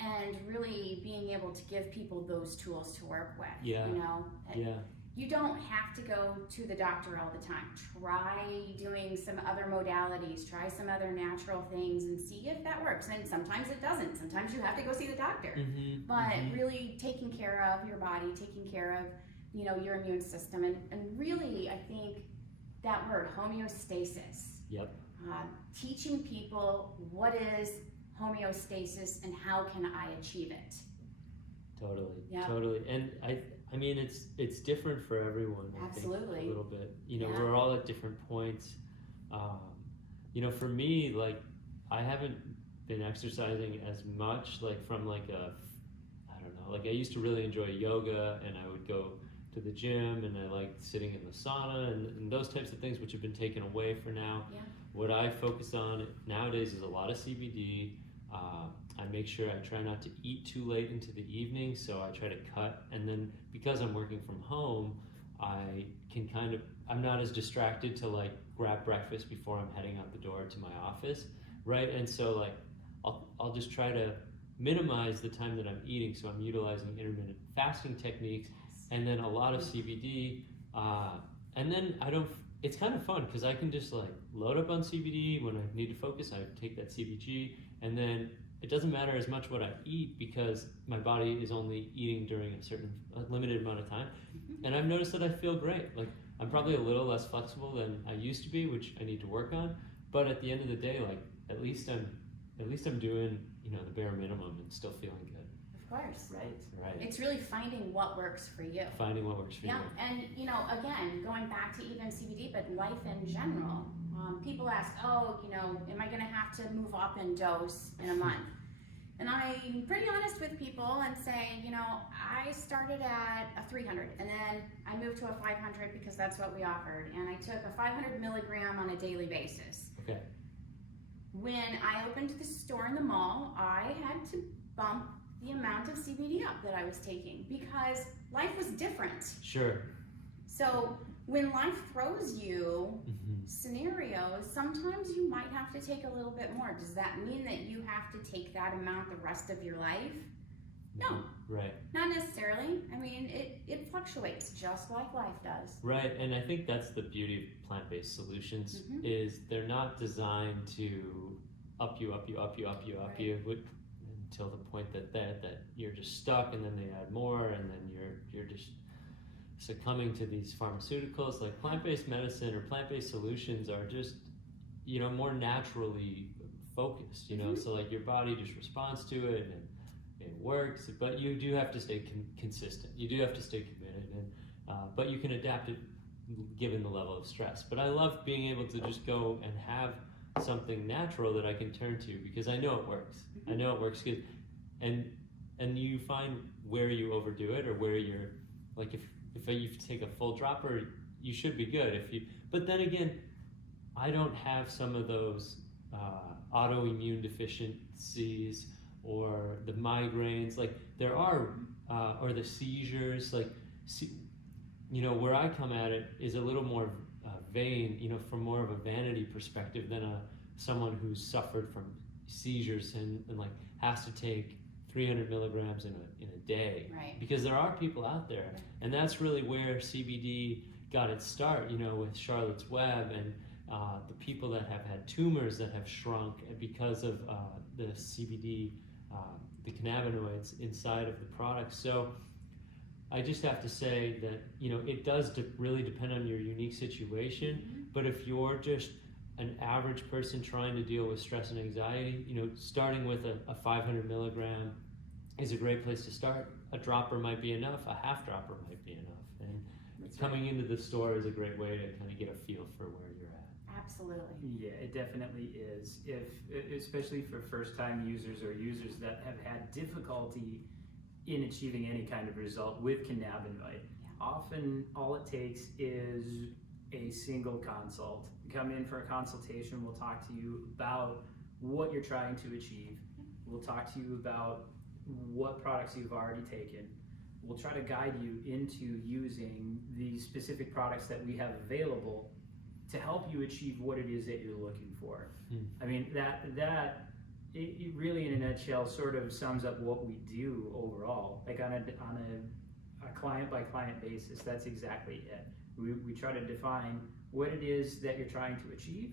and really being able to give people those tools to work with. You know, you don't have to go to the doctor all the time. Try doing some other modalities, try some other natural things and see if that works. And sometimes it doesn't. Sometimes you have to go see the doctor. But really taking care of your body, taking care of, you know, your immune system, and really, I think that word, homeostasis. Teaching people what is homeostasis and how can I achieve it. Totally. And I mean, it's different for everyone. Absolutely. I think, a little bit. You know, we're all at different points. You know, for me, like, I haven't been exercising as much, like, from like I don't know, like I used to really enjoy yoga, and I would go to the gym, and I liked sitting in the sauna and those types of things, which have been taken away for now. What I focus on nowadays is a lot of CBD. I make sure I try not to eat too late into the evening, so I try to cut. And then because I'm working from home, I can I'm not as distracted to like grab breakfast before I'm heading out the door to my office, right? And so like I'll just try to minimize the time that I'm eating, so I'm utilizing intermittent fasting techniques, and then a lot of CBD, and then it's kind of fun because I can just like load up on CBD when I need to focus. I take that CBG, and then it doesn't matter as much what I eat because my body is only eating during a limited amount of time. And I've noticed that I feel great. Like, I'm probably a little less flexible than I used to be, which I need to work on. But at the end of the day, like, at least I'm doing, you know, the bare minimum and still feeling good. Of course. Right. It's really finding what works for you. Finding what works for you. And, you know, again, going back to even CBD, but life in general. People ask, oh, you know, am I going to have to move up in dose in a month? And I'm pretty honest with people and say, you know, I started at a 300 and then I moved to a 500 because that's what we offered. And I took a 500 milligram on a daily basis. Okay. When I opened the store in the mall, I had to bump the amount of CBD up that I was taking because life was different. Sure. So when life throws you scenarios, sometimes you might have to take a little bit more. Does that mean that you have to take that amount the rest of your life? No. Right. Not necessarily. I mean, it fluctuates just like life does. Right, and I think that's the beauty of plant-based solutions is they're not designed to up you until the point that you're just stuck, and then they add more, and then you're just succumbing to these pharmaceuticals. Like plant-based medicine or plant-based solutions are just, you know, more naturally focused, you know, so like your body just responds to it and it works, but you do have to stay consistent. You do have to stay committed, and but you can adapt it given the level of stress. But I love being able to just go and have something natural that I can turn to because I know it works. I know it works good, and you find where you overdo it or where you're like if you take a full dropper, you should be good. But then again, I don't have some of those autoimmune deficiencies or the migraines. Like there are, or the seizures. Like, you know, where I come at it is a little more vain. You know, from more of a vanity perspective than someone who's suffered from seizures and like has to take 300 milligrams in a day, Right. Because there are people out there, and that's really where CBD got its start, you know, with Charlotte's Web and the people that have had tumors that have shrunk because of the CBD, the cannabinoids inside of the product. So I just have to say that, you know, it does really depend on your unique situation, but if you're just an average person trying to deal with stress and anxiety, you know, starting with a 500 milligram is a great place to start. A dropper might be enough, a half dropper might be enough. And coming into the store is a great way to kind of get a feel for where you're at. Absolutely. Yeah, it definitely is. Especially for first-time users or users that have had difficulty in achieving any kind of result with cannabinoid, often all it takes is a single consult. Come in for a consultation, we'll talk to you about what you're trying to achieve. We'll talk to you about what products you've already taken. We'll try to guide you into using the specific products that we have available to help you achieve what it is that you're looking for. I mean, that it really, in a nutshell, sort of sums up what we do overall. Like on a client-by-client basis, that's exactly it. We try to define what it is that you're trying to achieve,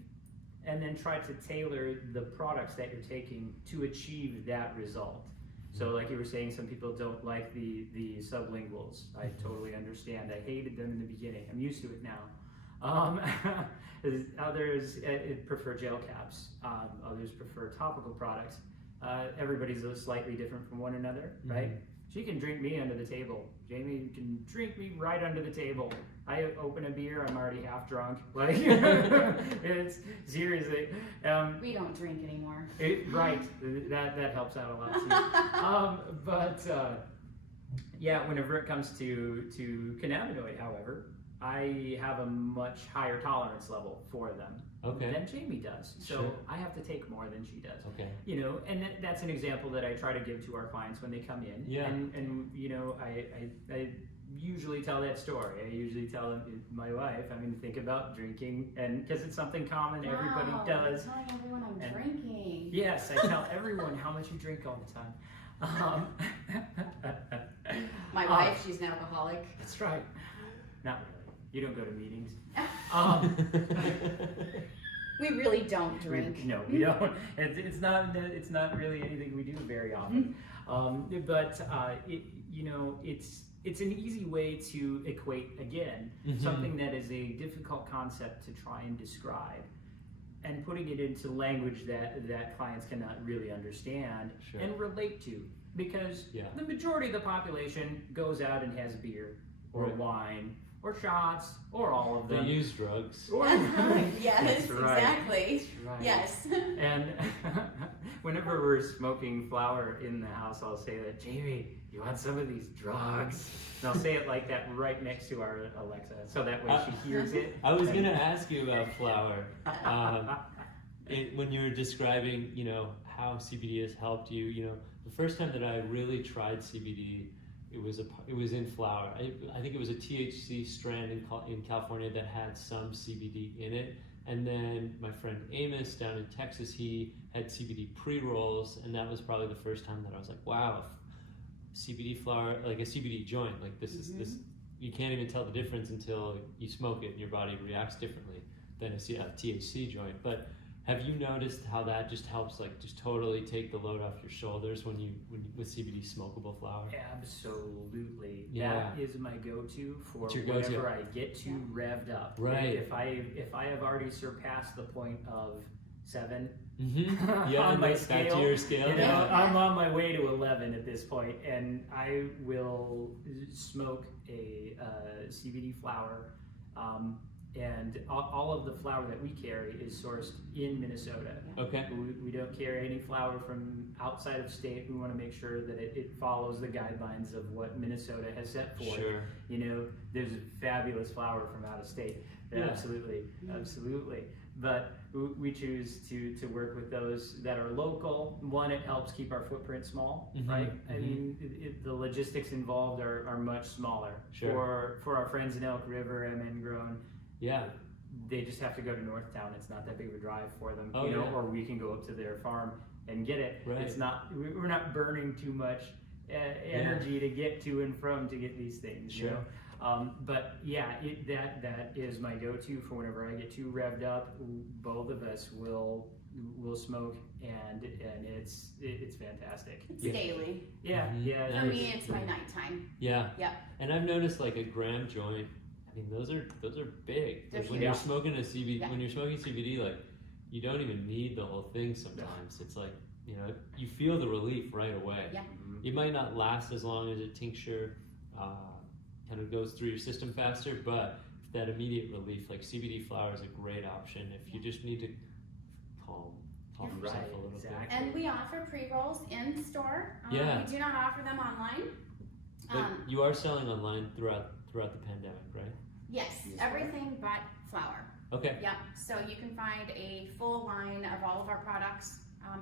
and then try to tailor the products that you're taking to achieve that result. So like you were saying, some people don't like the sublinguals. I totally understand. I hated them in the beginning. I'm used to it now. Others prefer gel caps. Others prefer topical products. Everybody's slightly different from one another, right? She can drink me under the table. Jamie can drink me right under the table. I open a beer, I'm already half drunk. Like, it's seriously. We don't drink anymore. Right, that helps out a lot too. Yeah, whenever it comes to cannabinoid, however, I have a much higher tolerance level for them than Jamie does. So Sure. I have to take more than she does. Okay. You know, and that's an example that I try to give to our clients when they come in. Yeah. And you know, I usually tell that story. I usually tell them, my wife, I mean, think about drinking, and because it's something common, everybody does. You're telling everyone I'm drinking. Yes, I tell everyone how much you drink all the time. My wife, she's an alcoholic. That's right. Not really. You don't go to meetings. We really don't drink. No, we don't. It's not really anything we do very often. You know, it's an easy way to equate again something that is a difficult concept to try and describe, and putting it into language that clients cannot really understand and relate to, because the majority of the population goes out and has beer or wine or shots, or all of They them. use drugs. Or, Yes, That's right. exactly. That's right. Yes. And whenever we're smoking flower in the house, I'll say that, Jamie, you want some of these drugs? And I'll say it like that right next to our Alexa, so that way she hears it. I was going to ask you about flower. When you were describing, how CBD has helped you, the first time that I really tried CBD, it was in flower. I think it was a THC strand in California that had some CBD in it. And then my friend Amos down in Texas, he had CBD pre-rolls, and that was probably the first time that I was like, wow, CBD flower, like a CBD joint, like this is this. You can't even tell the difference until you smoke it, and your body reacts differently than a THC joint. But have you noticed how that just helps, like, just totally take the load off your shoulders when with CBD smokable flower? Absolutely. Yeah. That is my go-to for It's your go-to. whenever I get too revved up. Right. If I have already surpassed the point of 7 Mm-hmm. Yeah, on my back scale, to your scale. I'm on my way to 11 at this point, and I will smoke a CBD flower. And all of the flower that we carry is sourced in Minnesota. Okay. We don't carry any flower from outside of state. We want to make sure that it follows the guidelines of what Minnesota has set forth. Sure. There's fabulous flower from out of state. Yeah. Absolutely. But we choose to work with those that are local. One, it helps keep our footprint small, right? I mean, the logistics involved are much smaller. Sure. For our friends in Elk River, MN Grown, Yeah. they just have to go to Northtown. It's not that big of a drive for them, Oh, yeah. or we can go up to their farm and get it. Right. It's not, we're not burning too much energy to get to and from to get these things. Sure. But yeah, that is my go-to for whenever I get too revved up. Both of us will smoke, and it's fantastic. It's Yeah. daily. Yeah, Mhm. yeah. For me, it's my nighttime. Yeah. Yep. And I've noticed, like, a gram joint. I mean, those are big. They're Like, when huge. you're smoking a CBD, Yeah. when you're smoking CBD, like, you don't even need the whole thing sometimes. It's like, you feel the relief right away. Yeah. It might not last as long as a tincture kind of goes through your system faster, but that immediate relief, like CBD flower, is a great option if you just need to calm yourself Right, a little exactly. And we offer pre-rolls in store. Yeah. We do not offer them online. bit. But you are selling online throughout the pandemic, right? Yes, Yes, everything but flour. Okay. Yep. So you can find a full line of all of our products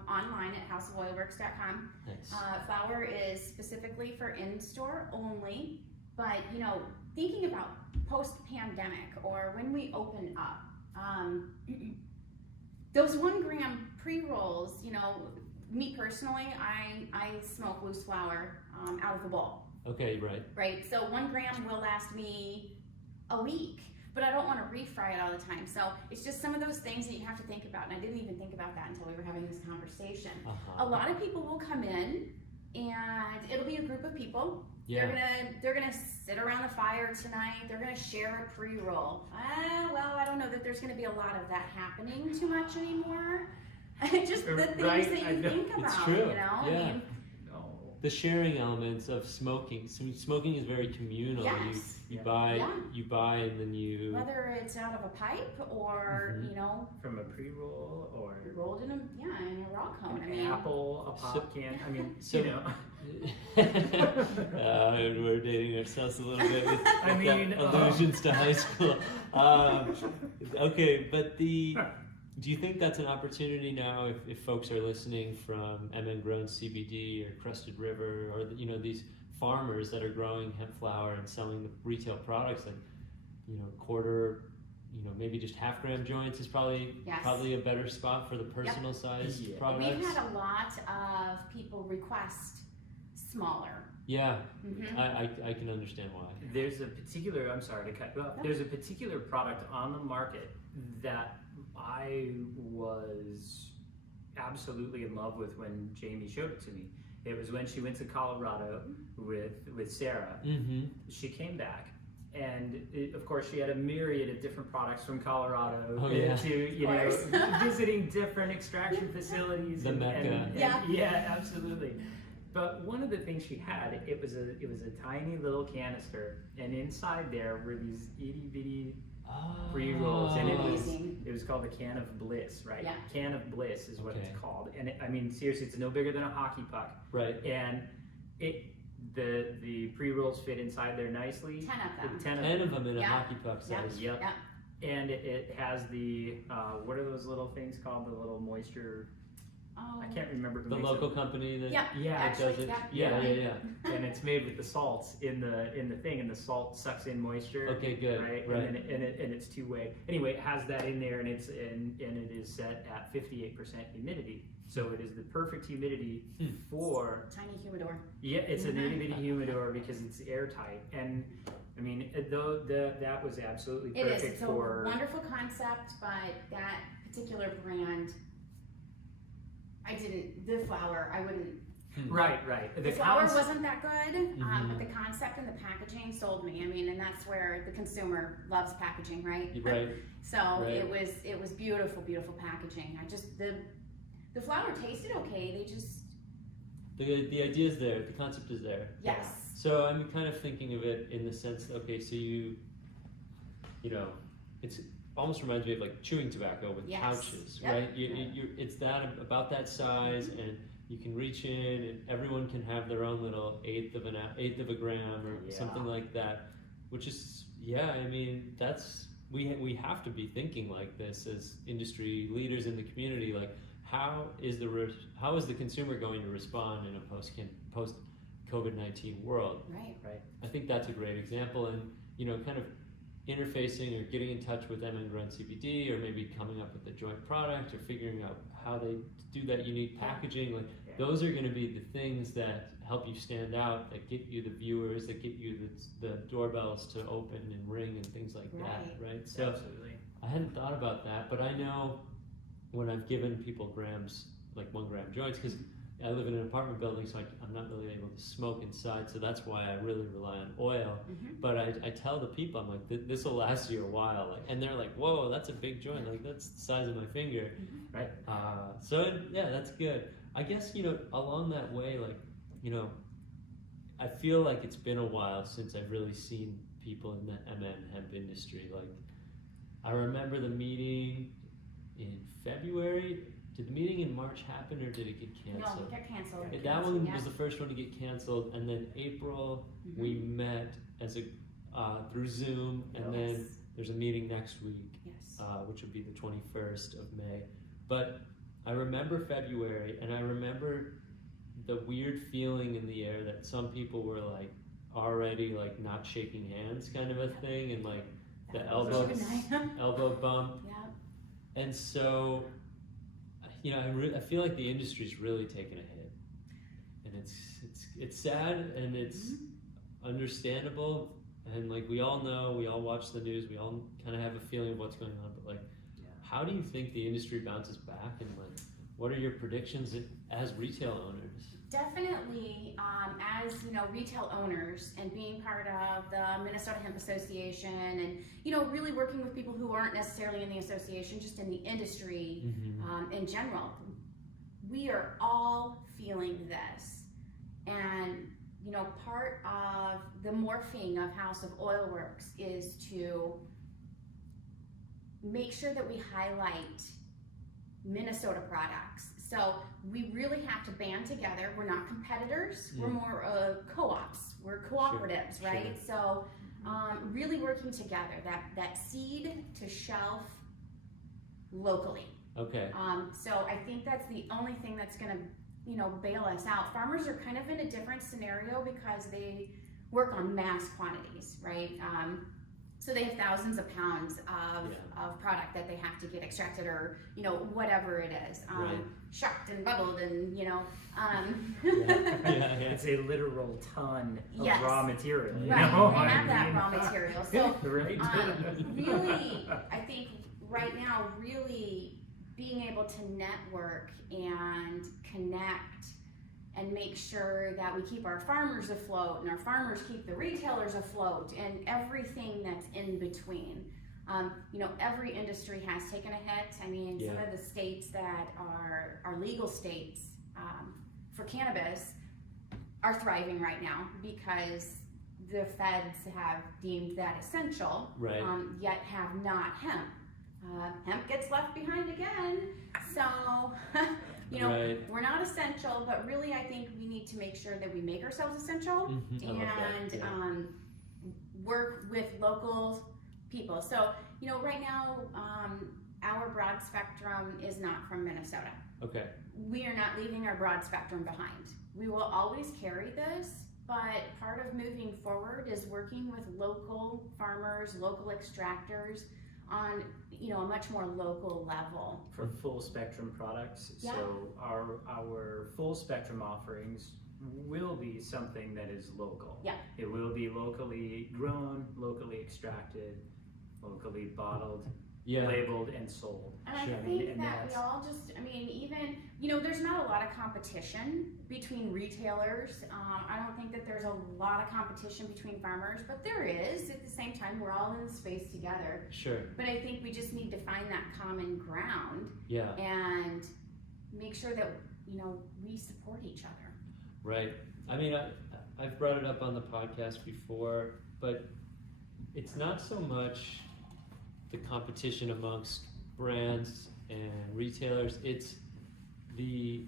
online at houseofoilworx.com. Nice. Flour is specifically for in-store only, but thinking about post-pandemic or when we open up, those 1 gram pre-rolls, me personally, I smoke loose flour out of the bowl. Okay, right. Right, so 1 gram will last me a week, but I don't want to refry it all the time. So it's just some of those things that you have to think about, and I didn't even think about that until we were having this conversation. Uh-huh. A lot of people will come in, and it'll be a group of people. Yeah. They're gonna sit around the fire tonight. They're gonna share a pre-roll. Well, I don't know that there's gonna be a lot of that happening too much anymore. Just the things Right, that I you know. think It's about, true. I Yeah. mean, The sharing elements of smoking. So smoking is very communal. Yes. You Yeah. buy, Yeah. and then you. whether it's out of a pipe or From a pre-roll or rolled in a raw cone. I an mean, apple, a pop can. I mean, So- We're dating ourselves a little bit with I mean, allusions to high school. Okay, but do you think that's an opportunity now if folks are listening from MN Grown CBD or Crested River or these farmers that are growing hemp flower and selling the retail products, like quarter, maybe just half gram joints is probably Yes. a better spot for the personal size Yeah. products. we've had a lot of people request smaller. Yeah, Mhm. I can understand why. There's a particular, I'm sorry to cut you off, No. there's a particular product on the market that I was absolutely in love with when Jamie showed it to me. It was when she went to Colorado with Sarah. Mm-hmm. She came back, and of course she had a myriad of different products from Colorado Oh, yeah. to visiting different extraction facilities. The Mecca. Yeah. Yeah, absolutely. But one of the things she had, it was a tiny little canister, and inside there were these itty bitty pre-rolls, and it was called the Can of Bliss, right? Yeah. Can of Bliss is what Okay. it's called, and I mean seriously, it's no bigger than a hockey puck, Right. and the pre-rolls fit inside there nicely. 10 of them. 10 of them in a Yeah. hockey puck size. Yep. Yep. And it has the what are those little things called? The little moisture. Oh. I can't remember who The makes local it. company that Yeah. Yeah, Actually, does it. yeah. Yeah. And it's made with the salts in the thing, and the salt sucks in moisture. Okay, good. Right. Right. And it's two-way. Anyway, it has that in there, and it is set at 58% humidity. So it is the perfect humidity for. Tiny humidor. Yeah, it's an itty bitty humidor because it's airtight, and I mean, that was absolutely It perfect is. It's for. a wonderful concept, but that particular brand, the flour, I wouldn't. Right. The flour wasn't that good, Mhm. but the concept and the packaging sold me. I mean, and that's where the consumer loves packaging, right? Right. So Right. it was beautiful, beautiful packaging. The flour tasted okay. They just The idea is there. The concept is there. yes. So I'm kind of thinking of it in the sense, okay, so you know, it's almost reminds me of like chewing tobacco with Yes. pouches, Yep. right? It's about that size, and you can reach in, and everyone can have their own little eighth of a gram or Yeah. something like that, which is I mean we have to be thinking like this as industry leaders in the community, like. How is the consumer going to respond in a post COVID-19 world? Right. I think that's a great example, and kind of interfacing or getting in touch with M and Run CBD, or maybe coming up with a joint product, or figuring out how they do that unique packaging. Like those are going to be the things that help you stand out, that get you the viewers, that get you the doorbells to open and ring and things like that, right? So Absolutely. I hadn't thought about that, but I know. When I've given people grams, like 1 gram joints, because I live in an apartment building, so I'm not really able to smoke inside, so that's why I really rely on oil. Mhm. But I tell the people, I'm like, this will last you a while, like, and they're like, whoa, that's a big joint, like that's the size of my finger, right? So yeah, that's good. I guess along that way, like I feel like it's been a while since I've really seen people in the MN hemp industry. Like I remember the meeting in February. Did the meeting in March happen, or did it get canceled? No, it got canceled. That one was the first one to get canceled, and then April we met as through Zoom, and then there's a meeting next week, which would be the 21st of May. But I remember February, and I remember the weird feeling in the air that some people were like already like not shaking hands, kind of a thing, and like the elbow bump. And so, I feel like the industry's really taken a hit, and it's sad, and it's understandable, and like we all know, we all watch the news, we all kind of have a feeling of what's going on. But like, how do you think the industry bounces back, and like, what are your predictions as retail owners? Definitely, as retail owners and being part of the Minnesota Hemp Association, and really working with people who aren't necessarily in the association, just in the industry in general, we are all feeling this. And part of the morphing of House of Oil Worx is to make sure that we highlight Minnesota products. So we really have to band together. We're not competitors. We're more co-ops. We're cooperatives, right? So really working together, that seed to shelf locally. Okay. So I think that's the only thing that's going to bail us out. Farmers are kind of in a different scenario because they work on mass quantities, right? So they have thousands of pounds of product that they have to get extracted, or whatever it is, shucked and bubbled, and It's a literal ton of raw material. Right, they have that raw material. So right. really, I think right now, really being able to network and connect and make sure that we keep our farmers afloat, and our farmers keep the retailers afloat, and everything that's in between. Every industry has taken a hit. I mean, some of the states that are legal states for cannabis, are thriving right now because the feds have deemed that essential, Right. Yet have not hemp. Hemp gets left behind again. So, Right. we're not essential, but really I think we need to make sure that we make ourselves essential I love that, and yeah. work with local people. So, right now, our broad spectrum is not from Minnesota. Okay. We are not leaving our broad spectrum behind. We will always carry this, but part of moving forward is working with local farmers, local extractors on, a much more local level. For full spectrum products, Yeah. so our full spectrum offerings will be something that is local. Yeah. It will be locally grown, locally extracted, locally bottled, Yeah. labeled, and sold. And I Sure. think And that we that's- all just, even, there's not a lot of competition between retailers. I don't think that there's a lot of competition between farmers, but there is. At the same time, we're all in the space together. Sure. But I think we just need to find that common ground Yeah. and make sure that, we support each other. Right. I mean, I've brought it up on the podcast before, but it's not so much the competition amongst brands and retailers. It's the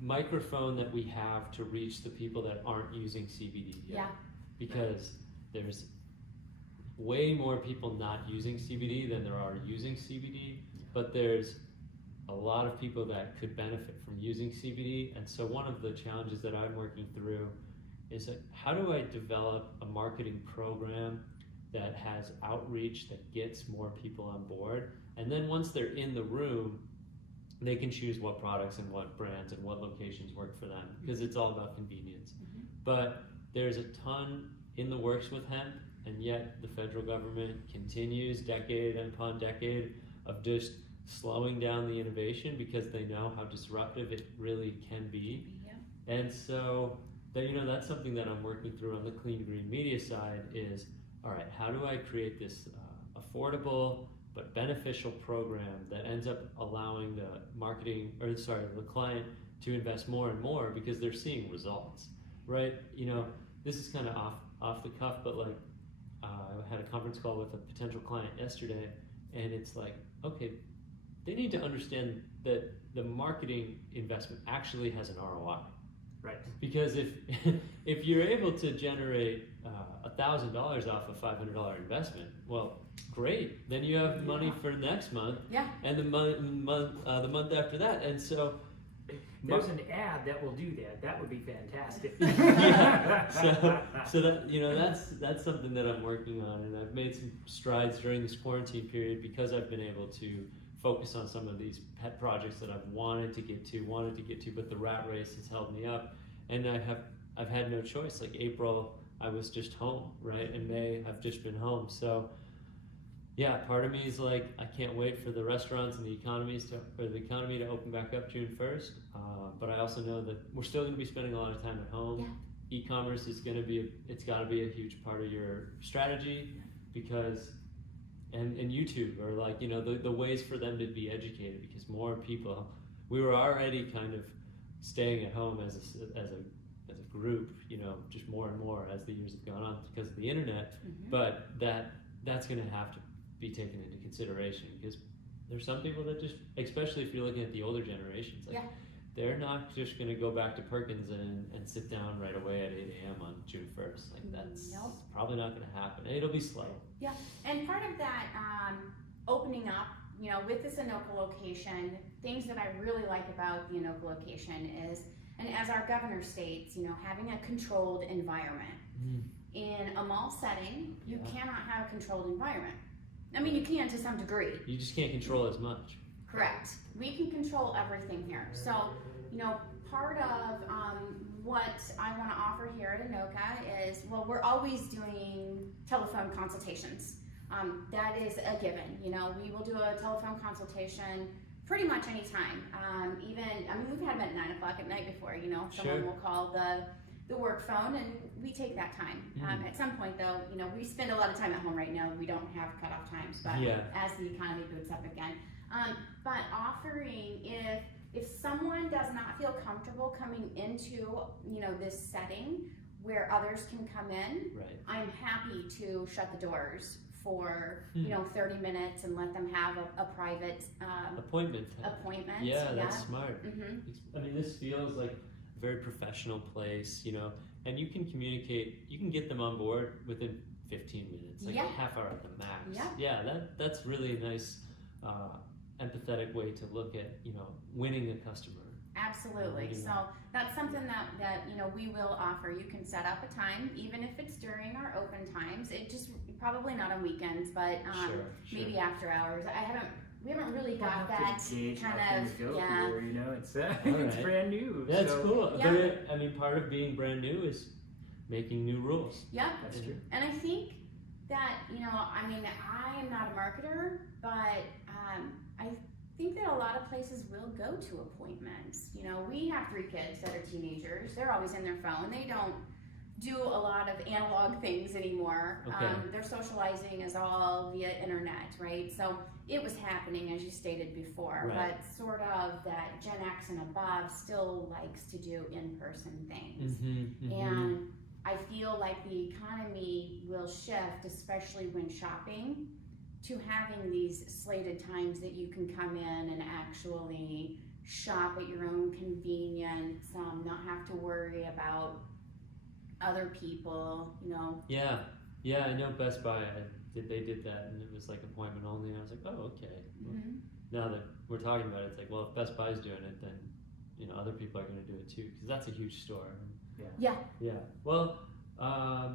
microphone that we have to reach the people that aren't using CBD yet. Yeah. Because there's way more people not using CBD than there are using CBD, but there's a lot of people that could benefit from using CBD. And so one of the challenges that I'm working through is that how do I develop a marketing program that has outreach that gets more people on board, and then once they're in the room, they can choose what products and what brands and what locations work for them, because it's all about convenience. Mhm. But there's a ton in the works with hemp, and yet the federal government continues decade upon decade of just slowing down the innovation because they know how disruptive it really can be. Yeah. And so that's something that I'm working through on the clean green media side is, all right, how do I create this affordable but beneficial program that ends up allowing the the client to invest more and more because they're seeing results, right? This is kind of off the cuff, but like I had a conference call with a potential client yesterday, and it's like, okay, they need to understand that the marketing investment actually has an ROI. Right. Because if you're able to generate $1,000 off a $500 investment, well, great. Then you have money for next month, Yeah. and the month after that, and so There's an ad that will do that. That would be fantastic. yeah. So that that's something that I'm working on, and I've made some strides during this quarantine period because I've been able to focus on some of these pet projects that I've wanted to get to, but the rat race has held me up, and I've had no choice. Like April, I was just home, right? In May, I've just been home. So yeah, part of me is like, I can't wait for the restaurants and the economy to open back up June 1st. But I also know that we're still going to be spending a lot of time at home. Yeah. E-commerce is going to be, it's got to be a huge part of your strategy because, and YouTube are like, the ways for them to be educated, because more people, we were already kind of staying at home as a group, just more and more as the years have gone on because of the internet. Mhm. But that's going to have to be taken into consideration because there's some people that just, especially if you're looking at the older generations, like, Yeah. they're not just going to go back to Perkins and sit down right away at 8 a.m. on June 1st. Like that's Nope. probably not going to happen. It'll be slow. Yeah, and part of that opening up, with this Anoka location, things that I really like about the Anoka location is, and as our governor states, having a controlled environment. In a mall setting, you Yeah. cannot have a controlled environment. I mean, you can to some degree. You just can't control as much. Correct. We can control everything here. So, part of what I want to offer here at Anoka is, well, we're always doing telephone consultations. That is a given. We will do a telephone consultation pretty much anytime. We've had them at 9 o'clock at night before. Someone Sure. will call the work phone, and we take that time. At some point, though, we spend a lot of time at home right now. We don't have cutoff times, but Yeah. as the economy boots up again. But offering, if if someone does not feel comfortable coming into, you know, this setting where others can come in, Right. I'm happy to shut the doors for, you know, 30 minutes and let them have a private appointment. appointment. Yeah, that's smart. Mm-hmm. I mean, this feels like a very professional place, you know, and you can communicate, you can get them on board within 15 minutes, like Yeah. a half hour at the max. Yeah. Yeah, that's really a nice, empathetic way to look at, you know, winning a customer. Absolutely. Winning So that's something that you know, we will offer. You can set up a time, even if it's during our open times. It just probably not on weekends, but Sure. maybe after hours. We haven't really got We'll have that to gauge how kind things of go here, you know, it's it's right. brand new. That's so cool. Yeah. But I mean, part of being brand new is making new rules. Yep. That's true. And I think that, you know, I mean, I am not a marketer, but I think that a lot of places will go to appointments. You know, we have 3 kids that are teenagers. They're always in their phone. They don't do a lot of analog things anymore. Okay. Their socializing is all via internet, right? So it was happening, as you stated before, Right. but sort of that Gen X and above still likes to do in-person things. And I feel like the economy will shift, especially when shopping, to having these slated times that you can come in and actually shop at your own convenience, not have to worry about other people, you know. Yeah, I know Best Buy, they did that, and it was like appointment only, and I was like, oh, okay. Well, now that we're talking about it, it's like, well, if Best Buy's doing it, then, you know, other people are going to do it too, because that's a huge store. Yeah. Yeah. Well, I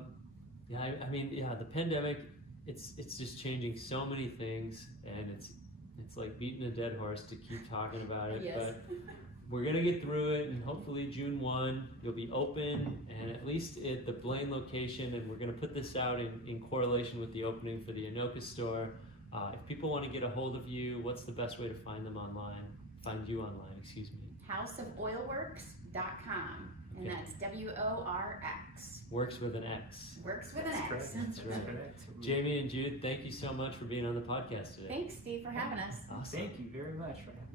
mean, the pandemic, it's just changing so many things, and it's like beating a dead horse to keep talking about it. Yes. But we're gonna get through it, and hopefully June 1 you'll be open, and at least at the Blaine location. And we're gonna put this out in correlation with the opening for the Anoka store. If people want to get a hold of you, what's the best way to find them online? Find you online, excuse me. houseofoilworx.com, and Okay. that's WORX. Works with an X. Works with an That's X. correct. That's right. correct. Jamie and Jude, thank you so much for being on the podcast today. Thanks, Steve, for having us. Awesome. Thank you very much for having me.